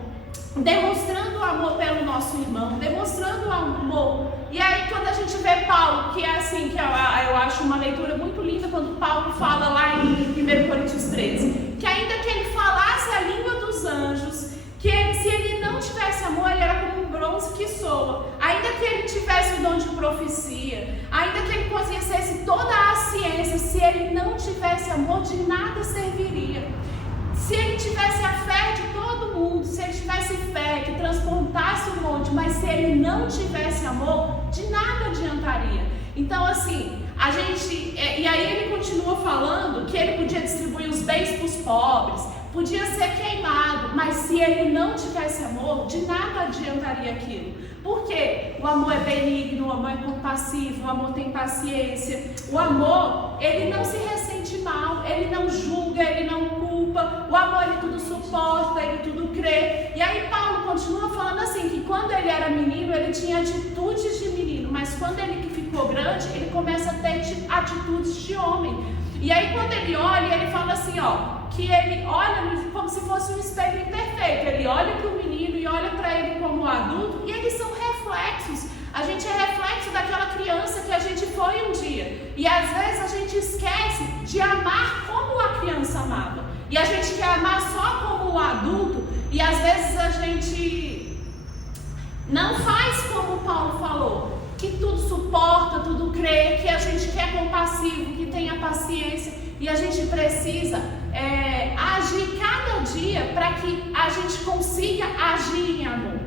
demonstrando amor pelo nosso irmão, demonstrando amor. E aí quando a gente vê Paulo, que é assim, que eu acho uma leitura muito linda, quando Paulo fala lá em 1 Coríntios 13, que ainda que ele falasse a língua dos anjos, que se ele não tivesse amor, ele era como um bronze que soa. Ainda que ele tivesse o dom de profecia, ainda que ele conhecesse toda a ciência, se ele não tivesse amor, de nada serviria. Se ele tivesse a fé de todo mundo, se ele tivesse fé que transportasse o monte, mas se ele não tivesse amor, de nada adiantaria. Então assim, e aí ele continua falando que ele podia distribuir os bens para os pobres, podia ser queimado, mas se ele não tivesse amor, de nada adiantaria aquilo. Por quê? O amor é benigno, o amor é compassivo, o amor tem paciência. O amor, ele não se ressente mal, ele não julga, ele não culpa. O amor, ele tudo suporta, ele tudo crê. E aí Paulo continua falando assim, que quando ele era menino, ele tinha atitudes de menino, mas quando ele ficou grande, ele começa a ter atitudes de homem. E aí quando ele olha, ele fala assim, que ele olha como se fosse um espelho imperfeito. Ele olha para o menino e olha para ele como um adulto, e eles são reflexos. A gente é reflexo daquela criança que a gente foi um dia. E às vezes a gente esquece de amar como a criança amava. E a gente quer amar só como o adulto. E às vezes a gente não faz como o Paulo falou, que tudo suporta, tudo crê, que a gente quer compassivo, que tenha paciência. E a gente precisa agir cada dia para que a gente consiga agir em amor.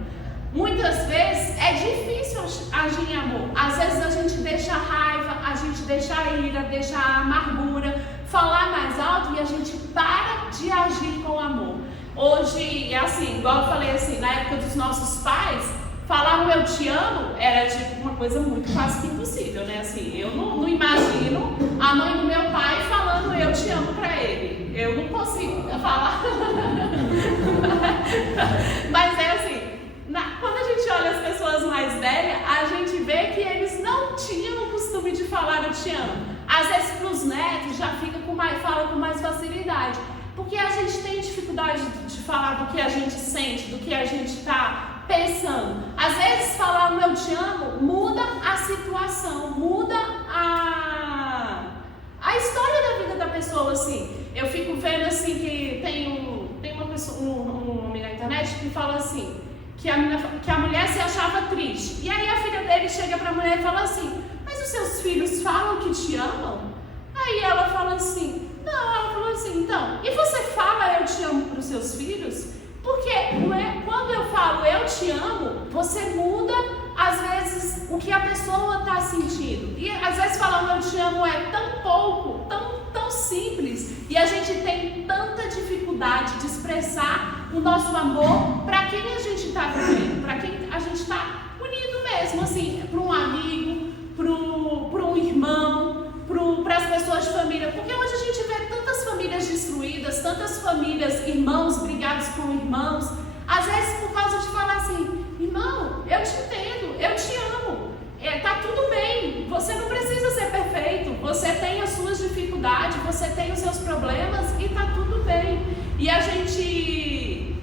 Muitas vezes é difícil agir em amor. Às vezes a gente deixa a raiva, a gente deixa a ira, deixa a amargura falar mais alto e a gente para de agir com amor. Hoje, é assim, igual eu falei assim, na época dos nossos pais, falar um eu te amo era tipo uma coisa muito quase que impossível, né? Assim, eu não imagino a mãe do meu pai falando eu te amo pra ele. Eu não consigo falar. Mas é assim, quando a gente olha as pessoas mais velhas, a gente vê que eles não tinham o costume de falar eu te amo. Às vezes para os netos já fala com mais facilidade. Porque a gente tem dificuldade de falar do que a gente sente, do que a gente está pensando. Às vezes falar o eu te amo muda a situação, muda a história da vida da pessoa, assim. Eu fico vendo assim que tem uma pessoa, um homem na internet que fala assim, que a mulher se achava triste. E aí a filha dele chega para a mulher e fala assim, mas os seus filhos falam que te amam? Aí ela fala assim, não, ela falou assim, então, e você fala eu te amo para os seus filhos? Porque quando eu falo eu te amo, você muda, às vezes, o que a pessoa está sentindo. E às vezes falar eu te amo é tão pouco, tão simples, e a gente tem tanta dificuldade de expressar o nosso amor para quem a gente está vivendo, para quem a gente está unido mesmo, assim, para um amigo, para um irmão, para as pessoas de família, porque hoje a gente vê tantas famílias destruídas, tantas famílias, irmãos brigados com irmãos, às vezes por causa de falar assim, irmão, eu te entendo, eu te amo, tá tudo bem, você não precisa ser perfeito, você tem as suas dificuldades, você tem os seus problemas e tá tudo bem. E a gente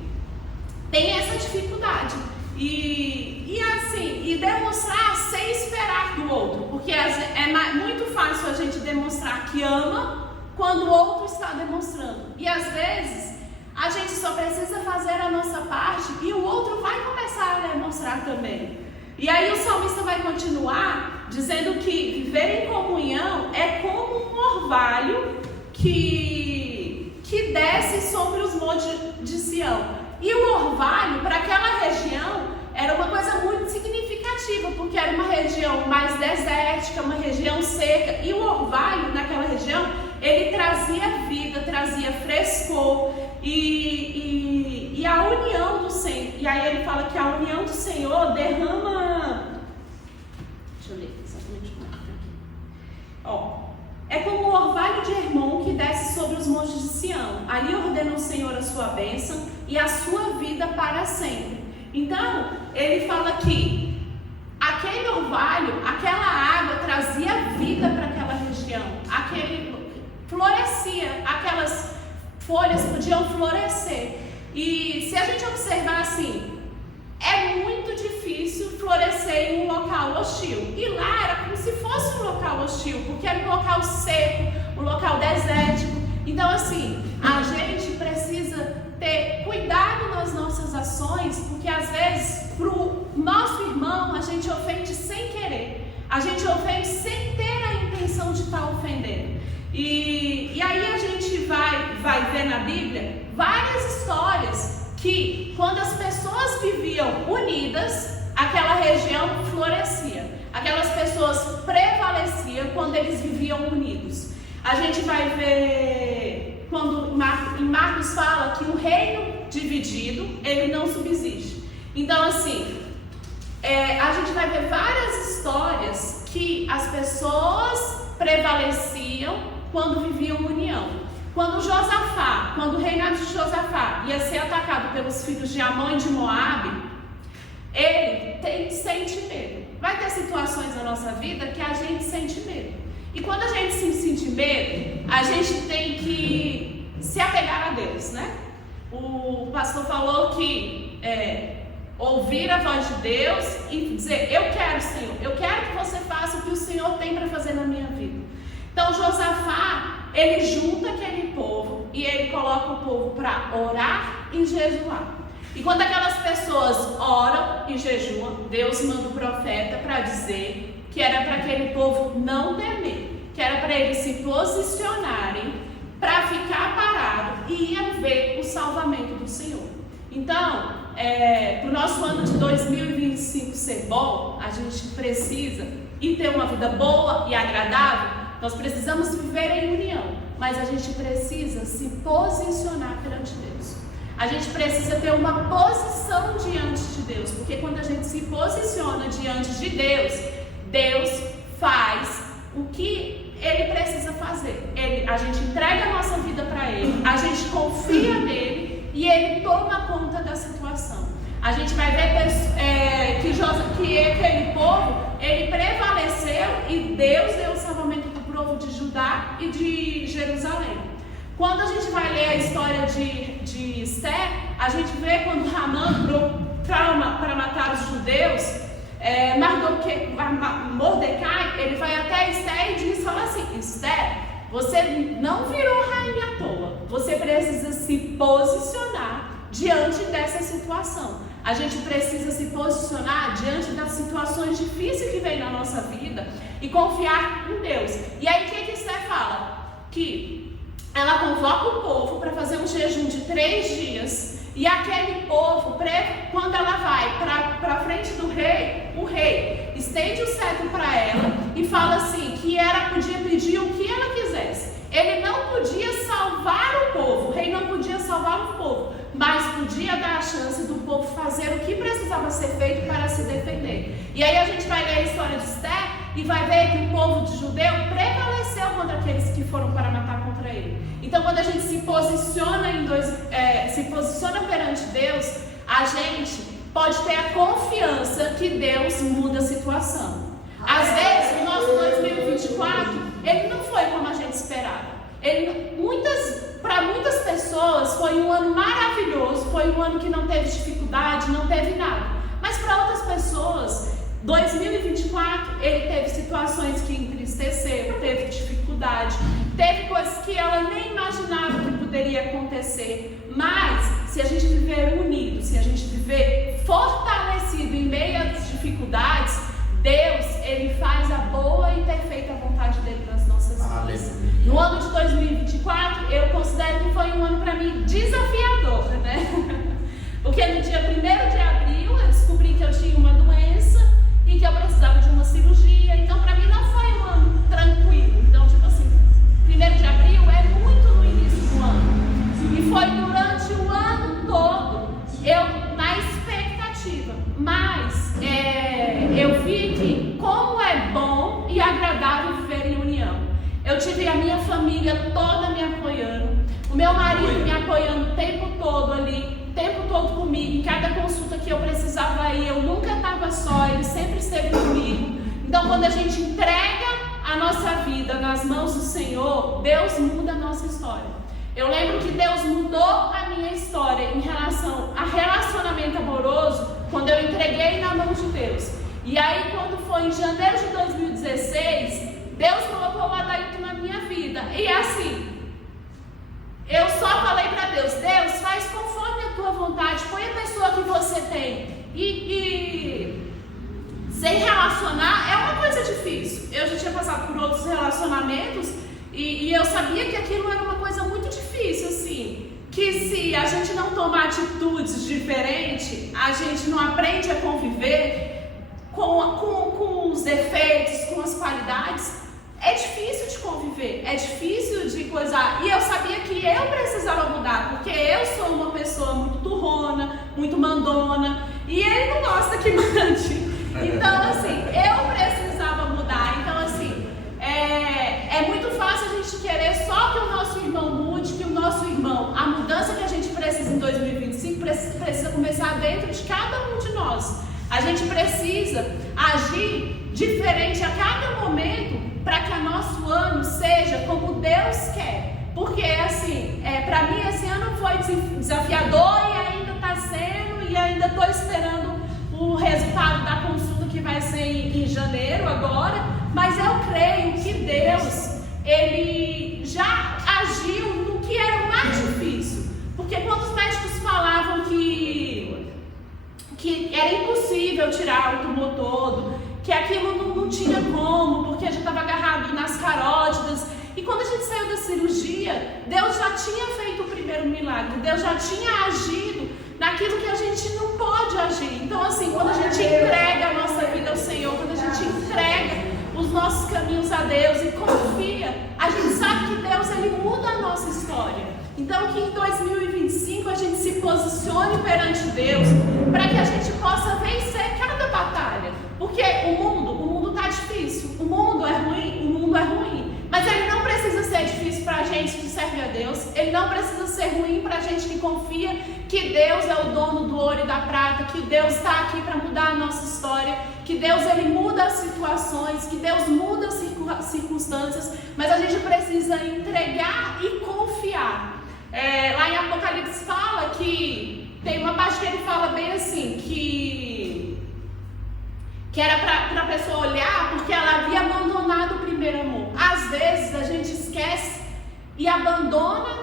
tem essa dificuldade e demonstrar sem esperar do outro, porque é muito fácil a gente demonstrar que ama quando o outro está demonstrando, e às vezes a gente só precisa fazer a nossa parte e o outro vai começar a demonstrar também. E aí o salmista vai continuar dizendo que viver em comunhão é como um orvalho que desce sobre os montes de Sião. E o orvalho, para aquela região, era uma coisa muito significativa, porque era uma região mais desértica, uma região seca, e o orvalho naquela região, ele trazia vida, trazia frescor, e a união do Senhor, e aí ele fala que a união do Senhor derrama, deixa eu ler exatamente como é aqui, é como o orvalho de Hermon que desce sobre os montes de Sião, ali ordena o Senhor a sua bênção e a sua vida para sempre. Então, ele fala que aquele orvalho, aquela água trazia vida para aquela região, florescia, aquelas folhas podiam florescer. E se a gente observar assim, é muito difícil florescer em um local hostil. E lá era como se fosse um local hostil, porque era um local seco, um local desértico. Então assim, a gente precisa ter cuidado nas nossas ações, porque às vezes para o nosso irmão a gente ofende sem querer, a gente ofende sem ter a intenção de estar ofendendo. E aí a gente vai ver na Bíblia várias histórias que quando as pessoas viviam unidas, aquela região florescia, aquelas pessoas prevaleciam quando eles viviam unidos. A gente vai ver quando em Marcos fala que o reino dividido, ele não subsiste. Então assim, a gente vai ver várias histórias que as pessoas prevaleciam quando viviam união. Quando o reinado de Josafá ia ser atacado pelos filhos de Amon e de Moabe, ele sente medo. Vai ter situações na nossa vida que a gente sente medo. E quando a gente se sente medo, a gente tem que se apegar a Deus, né? O pastor falou que ouvir a voz de Deus e dizer: eu quero, Senhor, eu quero que você faça o que o Senhor tem para fazer na minha vida. Então Josafá, ele junta aquele povo e ele coloca o povo para orar e jejuar. E quando aquelas pessoas oram e jejuam, Deus manda o profeta para dizer que era para aquele povo não temer, que era para eles se posicionarem para ficar parado e iam ver o salvamento do Senhor. Então, para o nosso ano de 2025 ser bom, a gente precisa e ter uma vida boa e agradável. Nós precisamos viver em união, mas a gente precisa se posicionar perante Deus. A gente precisa ter uma posição diante de Deus, porque quando a gente se posiciona diante de Deus, Deus faz o que Ele precisa fazer. A gente entrega a nossa vida para Ele, a gente confia nele e Ele toma conta da situação. A gente vai ver que aquele povo, ele prevaleceu e Deus deu o salvamento do povo de Judá e de Jerusalém. Quando a gente vai ler a história de Esther, a gente vê quando Hamã para matar os judeus, Mordecai, ele vai até Esther e fala assim: Esther, você não virou rainha à toa, você precisa se posicionar diante dessa situação. A gente precisa se posicionar diante das situações difíceis que vem na nossa vida e confiar em Deus. E aí o que Esther fala? Que ela convoca o povo para fazer um jejum de 3 dias. E aquele povo, quando ela vai para a frente do rei, o rei estende o cetro para ela e fala assim, que ela podia pedir o que ela quisesse. Ele não podia salvar o povo, o rei não podia salvar o povo, mas podia dar a chance do povo fazer o que precisava ser feito para se defender. E aí a gente vai ler a história de Esther e vai ver que o povo de judeu prevaleceu contra aqueles que foram para matar contra ele. Então, quando a gente se posiciona perante Deus, a gente pode ter a confiança que Deus muda a situação. Às vezes, o nosso 2024, ele não foi como a gente esperava. Para muitas pessoas foi um ano maravilhoso, foi um ano que não teve dificuldade, não teve nada. Mas para outras pessoas, 2024, ele teve situações que entristeceram, teve dificuldade, teve coisas que ela nem imaginava que poderia acontecer. Mas, se a gente viver unido, se a gente viver fortalecido em meio às dificuldades, Deus, ele faz a boa e perfeita vontade dele nas nossas vidas. No ano de 2024, eu considero que foi um ano para mim desafiador, né? Porque no dia 1º de abril eu descobri que eu tinha uma doença e que eu precisava de uma cirurgia. Então, para mim não foi um ano tranquilo. Então, tipo assim, 1º de abril é muito no início do ano. E foi durante o ano todo eu na expectativa. Mas eu vi que como é bom e agradável viver em união. Eu tive a minha família toda me apoiando, o meu marido me apoiando o tempo todo ali, o tempo todo comigo, em cada consulta que eu precisava ir, eu nunca estava só, ele sempre esteve comigo. Então, quando a gente entrega a nossa vida nas mãos do Senhor, Deus muda a nossa história. Eu lembro que Deus mudou a minha história em relação a relacionamento amoroso, quando eu entreguei na mão de Deus. E aí, quando foi em janeiro de 2016, Deus colocou o Adailton na minha vida. E assim, eu só falei para Deus: Deus, faz conforme a tua vontade, põe a pessoa que você tem. E sem relacionar é uma coisa difícil. Eu já tinha passado por outros relacionamentos e eu sabia que aquilo era uma coisa muito difícil, assim. Que se a gente não tomar atitudes diferentes, a gente não aprende a conviver com os defeitos, com as qualidades. É difícil de conviver, é difícil de coisar. E eu sabia que eu precisava mudar, porque eu sou uma pessoa muito turrona, muito mandona, e ele não gosta que mande. Então, assim, eu precisava mudar. Então, assim, é muito fácil a gente querer só que o nosso irmão mude, que o nosso irmão, a mudança que a gente precisa em 2025 precisa começar dentro de cada um de nós. A gente precisa agir diferente a cada momento para que o nosso ano seja como Deus quer. Porque, assim, para mim esse ano foi desafiador e ainda está sendo, e ainda estou esperando janeiro agora, mas eu creio que Deus, Ele já agiu no que era o mais difícil. Porque quando os médicos falavam que era impossível tirar o tumor todo, que aquilo não tinha como, porque a gente estava agarrado nas carótidas, e quando a gente saiu da cirurgia, Deus já tinha feito o primeiro milagre, Deus já tinha agido naquilo que a gente não pode agir. Então assim, quando a gente entrega a nossa vida ao Senhor, quando a gente entrega os nossos caminhos a Deus e confia, a gente sabe que Deus, Ele muda a nossa história. Então que em 2025 a gente se posicione perante Deus, para que a gente possa vencer cada batalha. Porque o mundo está difícil, o mundo é ruim, mas ele não precisa ser difícil para a gente que serve a Deus, ele não precisa ser ruim para a gente que confia que Deus é o dono do ouro e da prata, que Deus está aqui para mudar a nossa história, que Deus, Ele muda as situações, que Deus muda as circunstâncias, mas a gente precisa entregar e confiar. Lá em Apocalipse fala que, tem uma parte que ele fala bem assim, que era para a pessoa olhar porque ela havia abandonado o primeiro amor. Às vezes a gente esquece e abandona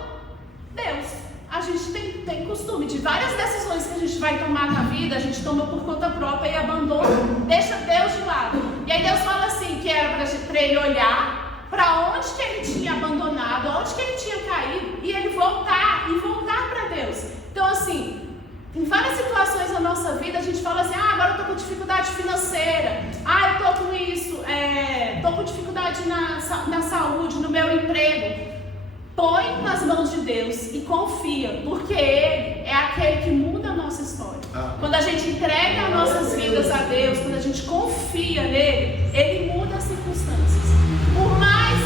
Deus. A gente tem costume de várias decisões que a gente vai tomar na vida, a gente toma por conta própria e abandona, deixa Deus de lado. E aí Deus fala assim, que era para ele olhar para onde que ele tinha abandonado, onde que ele tinha caído, e ele voltar para Deus. Então assim, em várias situações da nossa vida, a gente fala assim, agora eu estou com dificuldade financeira, eu estou com isso, estou com dificuldade na saúde, no meu emprego. Põe nas mãos de Deus e confia, porque Ele é aquele que muda a nossa história. Quando a gente entrega as nossas vidas a Deus, quando a gente confia nele, Ele muda as circunstâncias. Por mais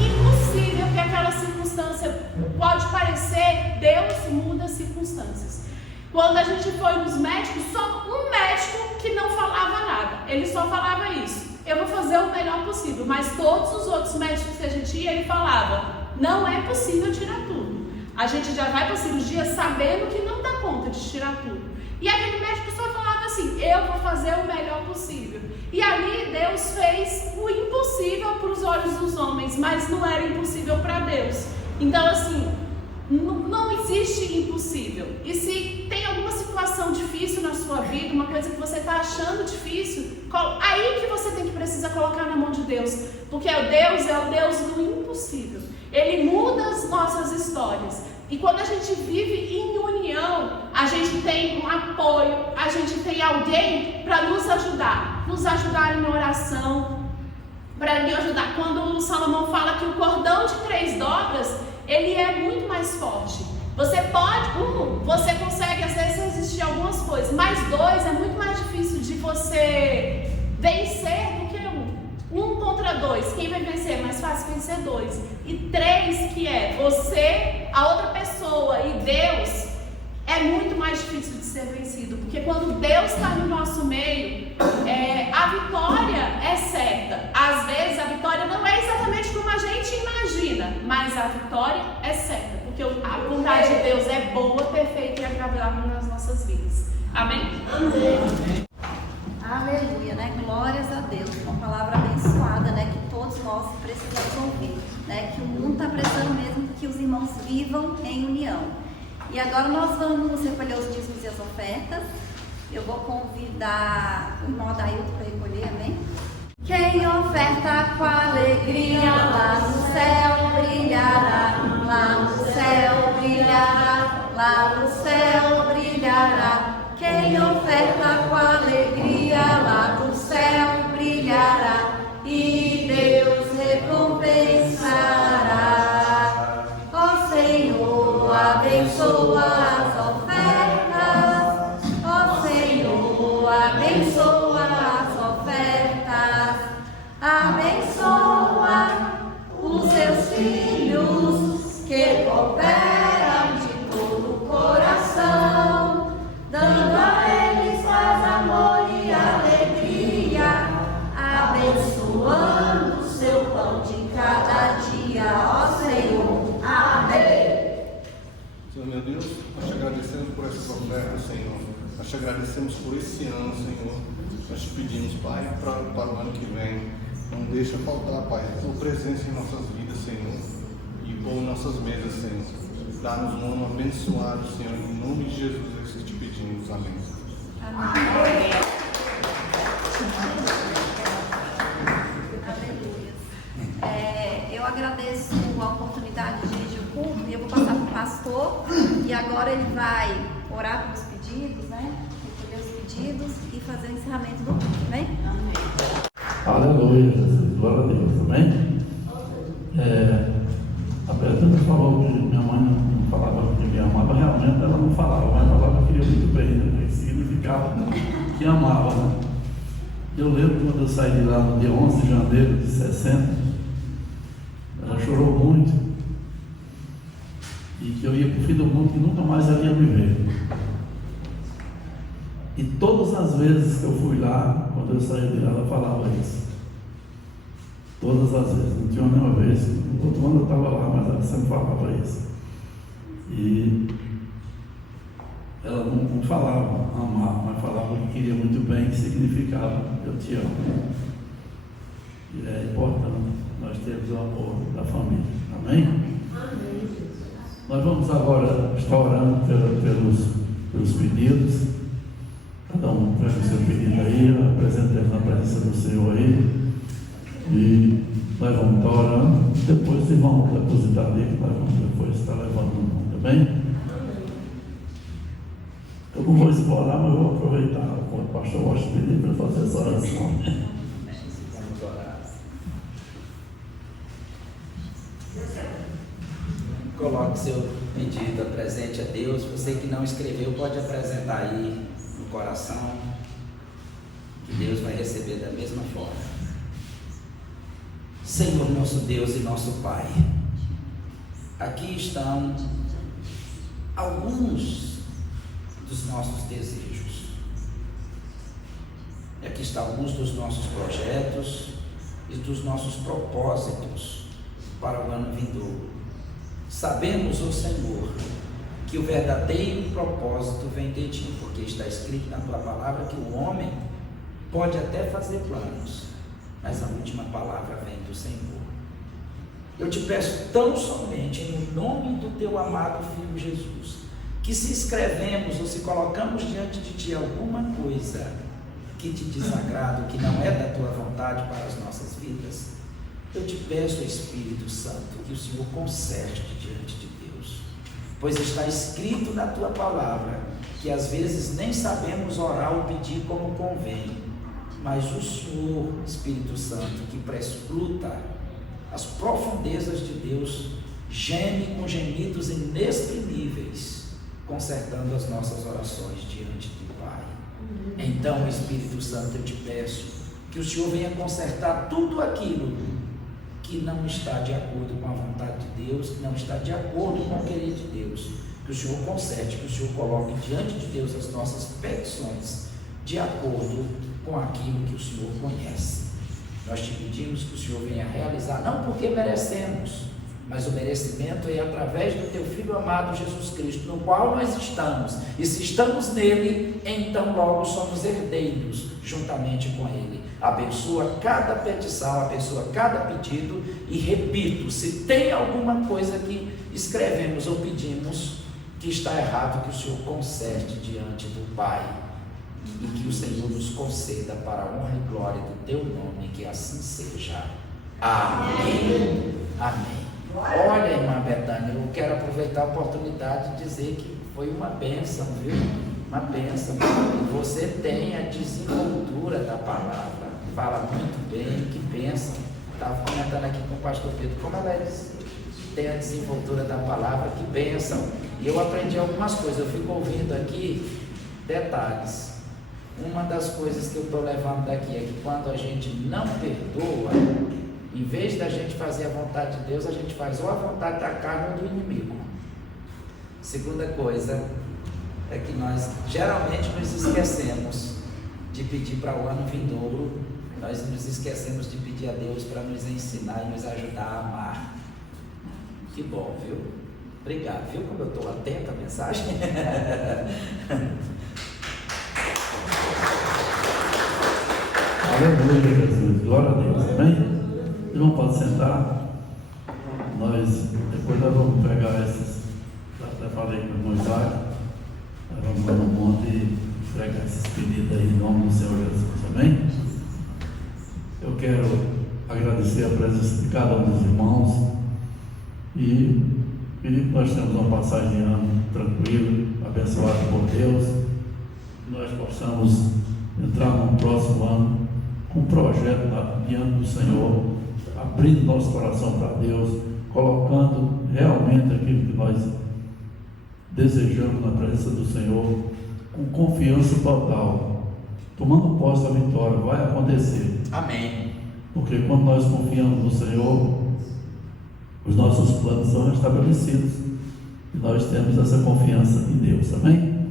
impossível que aquela circunstância pode parecer, Deus muda as circunstâncias. Quando a gente foi nos médicos, só um médico que não falava nada. Ele só falava isso: eu vou fazer o melhor possível. Mas todos os outros médicos que a gente ia, ele falava: não é possível tirar tudo. A gente já vai para a cirurgia sabendo que não dá conta de tirar tudo. E aquele médico só falava assim: eu vou fazer o melhor possível. E ali Deus fez o impossível para os olhos dos homens, mas não era impossível para Deus. Então assim, não existe impossível. E se tem alguma situação difícil na sua vida, uma coisa que você está achando difícil, aí que você tem que precisar colocar na mão de Deus, porque Deus é o Deus do impossível. Ele muda as nossas histórias. E quando a gente vive em união, a gente tem um apoio, a gente tem alguém para nos ajudar em oração, para me ajudar. Quando o Salomão fala que o cordão de 3 dobras, ele é muito mais forte. Você consegue às vezes resistir a algumas coisas, mas 2 é muito mais difícil de você vencer do que 1. 1 contra 2, quem vai vencer? É mais fácil vencer 2. E 3, que é você, a outra pessoa e Deus, é muito mais difícil de ser vencido, porque quando Deus está no nosso meio, a vitória é certa. Às vezes a vitória não é exatamente como a gente imagina, mas a vitória é certa, porque a vontade de Deus é boa, perfeita e agradável nas nossas vidas. Amém? Amém. Aleluia, né? Glórias a Deus. Uma palavra abençoada, né? Que todos nós precisamos ouvir, né? Que o mundo está precisando mesmo que os irmãos vivam em união. E agora nós vamos recolher os dízimos e as ofertas. Eu vou convidar o irmão Adailton para recolher, amém? Quem oferta com alegria lá no céu brilhará, lá no céu brilhará, lá no céu brilhará. Quem oferta com alegria lá do céu brilhará e Deus recompensará. Ó Senhor, abençoa as ofertas. Ó Senhor, abençoa as ofertas. Abençoa os seus filhos que cooperam de todo o coração, dando a eles paz, amor e alegria, abençoando o seu pão de cada dia, ó Senhor. Amém. Senhor meu Deus, agradecemos por esse profeta, Senhor. Nós te agradecemos por esse ano, Senhor. Nós te pedimos, Pai, para o ano que vem. Não deixa faltar, Pai, a tua presença em nossas vidas, Senhor. E por nossas mesas, Senhor. Dá-nos um ano abençoado, Senhor. Em nome de Jesus é isso que te pedimos. Amém. Amém. Eu agradeço a oportunidade de dirigir o culto e eu vou passar para o pastor e agora ele vai orar pelos pedidos, né? Recolher os pedidos e fazer o encerramento do culto, amém? Aleluia, Jesus, glória a Deus, amém? A Betânia falou que minha mãe não falava que me amava, realmente ela não falava, mas falava que queria muito bem, né? Que significava que amava, né? Eu lembro quando eu saí de lá no dia 11 de janeiro de 60, ela chorou muito e que eu ia para o fim do mundo e nunca mais ela ia me ver. E todas as vezes que eu fui lá, quando eu saí de lá, ela falava isso. Todas as vezes, não tinha nenhuma vez. No outro ano eu estava lá, mas ela sempre falava isso. E ela não falava amar, mas falava que queria muito bem, que significava eu te amo. E é importante nós termos o amor da família. Amém? Amém. Nós vamos agora estar orando pelos pedidos. Cada um traz o seu pedido aí, apresentemos na presença do Senhor aí. E nós vamos estar orando. Depois vocês vão depositar ali, que nós vamos depois estar levando no mundo, tá bem? Eu não vou explorar, mas eu vou aproveitar quando o pastor Washington pedir para fazer essa oração. Vamos orar. Coloque seu pedido, apresente a Deus. Você que não escreveu pode apresentar aí no coração, que Deus vai receber da mesma forma. Senhor, nosso Deus e nosso Pai, aqui estão alguns dos nossos desejos. E aqui estão alguns dos nossos projetos e dos nossos propósitos para o ano vindouro. Sabemos, ó Senhor, que o verdadeiro propósito vem de Ti, porque está escrito na Tua palavra que o homem pode até fazer planos, mas a última palavra vem do Senhor. Eu te peço tão somente em nome do Teu amado Filho Jesus, que se escrevemos ou se colocamos diante de Ti alguma coisa que te desagrada, que não é da Tua vontade para as nossas vidas, eu te peço, Espírito Santo, que o Senhor conserte diante de Deus, pois está escrito na Tua palavra que às vezes nem sabemos orar ou pedir como convém, mas o Senhor, Espírito Santo, que prescruta as profundezas de Deus, geme com gemidos inexprimíveis, consertando as nossas orações diante do Pai. Então, Espírito Santo, eu te peço que o Senhor venha consertar tudo aquilo que não está de acordo com a vontade de Deus, que não está de acordo com o querer de Deus, que o Senhor conserte, que o Senhor coloque diante de Deus as nossas petições, de acordo com aquilo que o Senhor conhece. Nós te pedimos que o Senhor venha realizar, não porque merecemos, mas o merecimento é através do Teu Filho amado Jesus Cristo, no qual nós estamos, e se estamos nele, então logo somos herdeiros juntamente com Ele. Abençoa cada petição, abençoa cada pedido, e repito, se tem alguma coisa que escrevemos ou pedimos que está errado, que o Senhor conserte diante do Pai, e que o Senhor nos conceda para a honra e glória do Teu nome, que assim seja. Amém. Amém. Olha, irmã Betânia, eu quero aproveitar a oportunidade de dizer que foi uma bênção, viu? Uma bênção. E você tem a desenvoltura da palavra. Fala muito bem, que bênção. Estava comentando aqui com o pastor Pedro, como ela tem a desenvoltura da palavra, que bênção. E eu aprendi algumas coisas, eu fico ouvindo aqui detalhes. Uma das coisas que eu estou levando daqui é que quando a gente não perdoa, em vez da gente fazer a vontade de Deus, a gente faz ou a vontade da carne ou do inimigo. Segunda coisa é que nós geralmente nos esquecemos de pedir para o ano vindouro, nós nos esquecemos de pedir a Deus para nos ensinar e nos ajudar a amar. Que bom, viu? Obrigado, viu como eu estou atento à mensagem? Aleluia, Jesus, glória a Deus, amém? Irmão, pode sentar. Depois nós vamos pegar esses, até falei com o irmão Isaac, nós vamos lá no monte e pregar esses pedidos aí em nome do Senhor Jesus, amém? Eu quero agradecer a presença de cada um dos irmãos e pedir que nós tenhamos uma passagem de ano tranquila, abençoada por Deus, que nós possamos entrar no próximo ano com um projeto diante do Senhor, abrindo nosso coração para Deus, colocando realmente aquilo que nós desejamos na presença do Senhor, com confiança total, tomando posse da vitória. Vai acontecer. Amém. Porque quando nós confiamos no Senhor, os nossos planos são estabelecidos e nós temos essa confiança em Deus. Amém?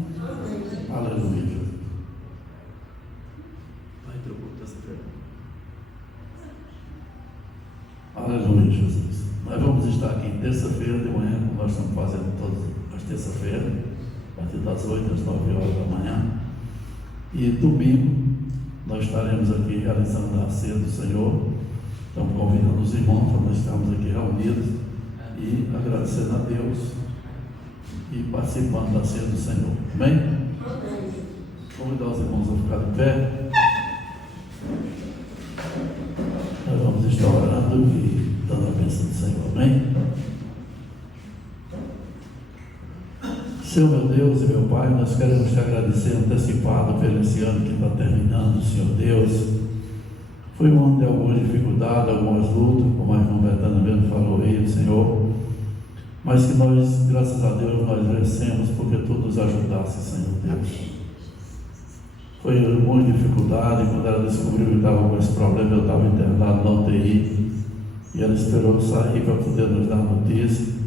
Aleluia, Jesus. Aleluia, Jesus. Nós vamos estar aqui terça-feira de manhã, como nós estamos fazendo todas as terças-feiras, a partir das 8 às 9 horas da manhã. E domingo nós estaremos aqui realizando a ceia do Senhor. Estamos convidando os irmãos para nós estarmos aqui reunidos e agradecendo a Deus e participando da ceia do Senhor. Amém? Convidar os irmãos a ficar de pé. Nós vamos estar orando e dando a bênção do Senhor. Amém? Senhor, meu Deus e meu Pai, nós queremos te agradecer antecipado pelo esse ano que está terminando, Senhor Deus. Foi um ano de algumas dificuldades, algumas lutas, como a irmã Betânia mesmo falou aí, Senhor, mas que nós, graças a Deus, nós vencemos porque tu nos ajudasse, Senhor Deus. Foi algumas dificuldades, quando ela descobriu que estava com esse problema, eu estava internado na UTI, e ela esperou sair para poder nos dar notícia.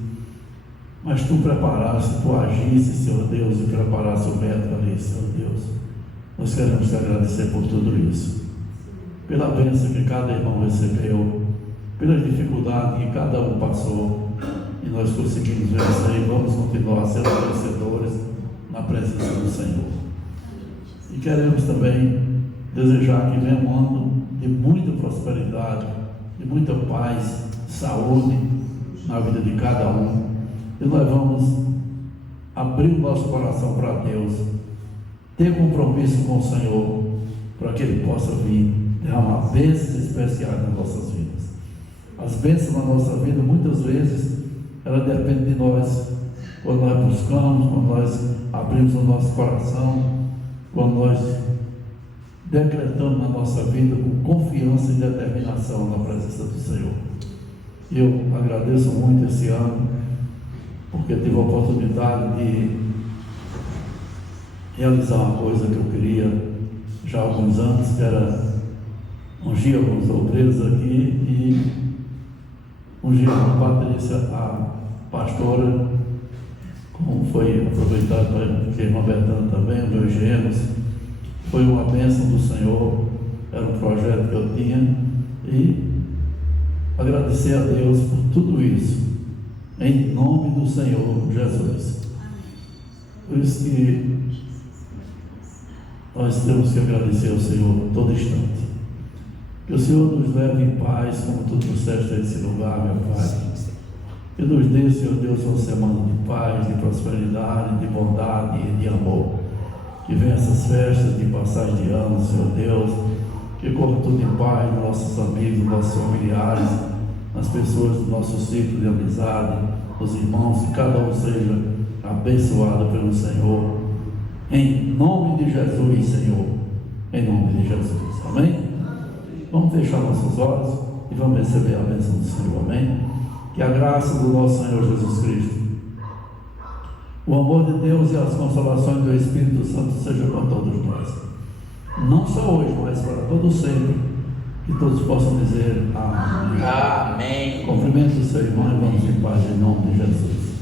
Mas tu preparaste, tu agiste, Senhor Deus, e preparaste o médico ali, Senhor Deus. Nós queremos te agradecer por tudo isso, pela bênção que cada irmão recebeu, pelas dificuldades que cada um passou, e nós conseguimos vencer e vamos continuar sendo vencedores na presença do Senhor. E queremos também desejar que venha um ano de muita prosperidade, de muita paz, saúde na vida de cada um. E nós vamos abrir o nosso coração para Deus, ter compromisso com o Senhor, para que Ele possa vir derramar bênçãos especiais nas nossas vidas. As bênçãos na nossa vida, muitas vezes, elas dependem de nós, quando nós buscamos, quando nós abrimos o nosso coração, quando nós decretamos na nossa vida com confiança e determinação na presença do Senhor. E eu agradeço muito esse ano, porque tive a oportunidade de realizar uma coisa que eu queria já há alguns anos, que era ungir alguns obreiros aqui e ungir a Patrícia, a pastora, como foi aproveitado para a irmã Betânia também, os meus gêmeos. Foi uma bênção do Senhor, era um projeto que eu tinha, e agradecer a Deus por tudo isso, em nome do Senhor Jesus. Por isso que nós temos que agradecer ao Senhor todo instante. Que o Senhor nos leve em paz, como tu trouxeste a esse lugar, meu Pai. Que nos dê, Senhor Deus, uma semana de paz, de prosperidade, de bondade e de amor. Que venha essas festas de passagem de ano, Senhor Deus. Que corra tudo em paz nos nossos amigos, nos nossos familiares, nas pessoas do nosso ciclo de amizade, os irmãos, que cada um seja abençoado pelo Senhor. Em nome de Jesus, Senhor. Em nome de Jesus. Amém? Vamos fechar nossos olhos e vamos receber a bênção do Senhor. Amém? Que a graça do nosso Senhor Jesus Cristo, o amor de Deus e as consolações do Espírito Santo sejam com todos nós. Não só hoje, mas para todo sempre. Que todos possam dizer amém. Amém. Cumprimento o seu irmão e vamos em paz em nome de Jesus.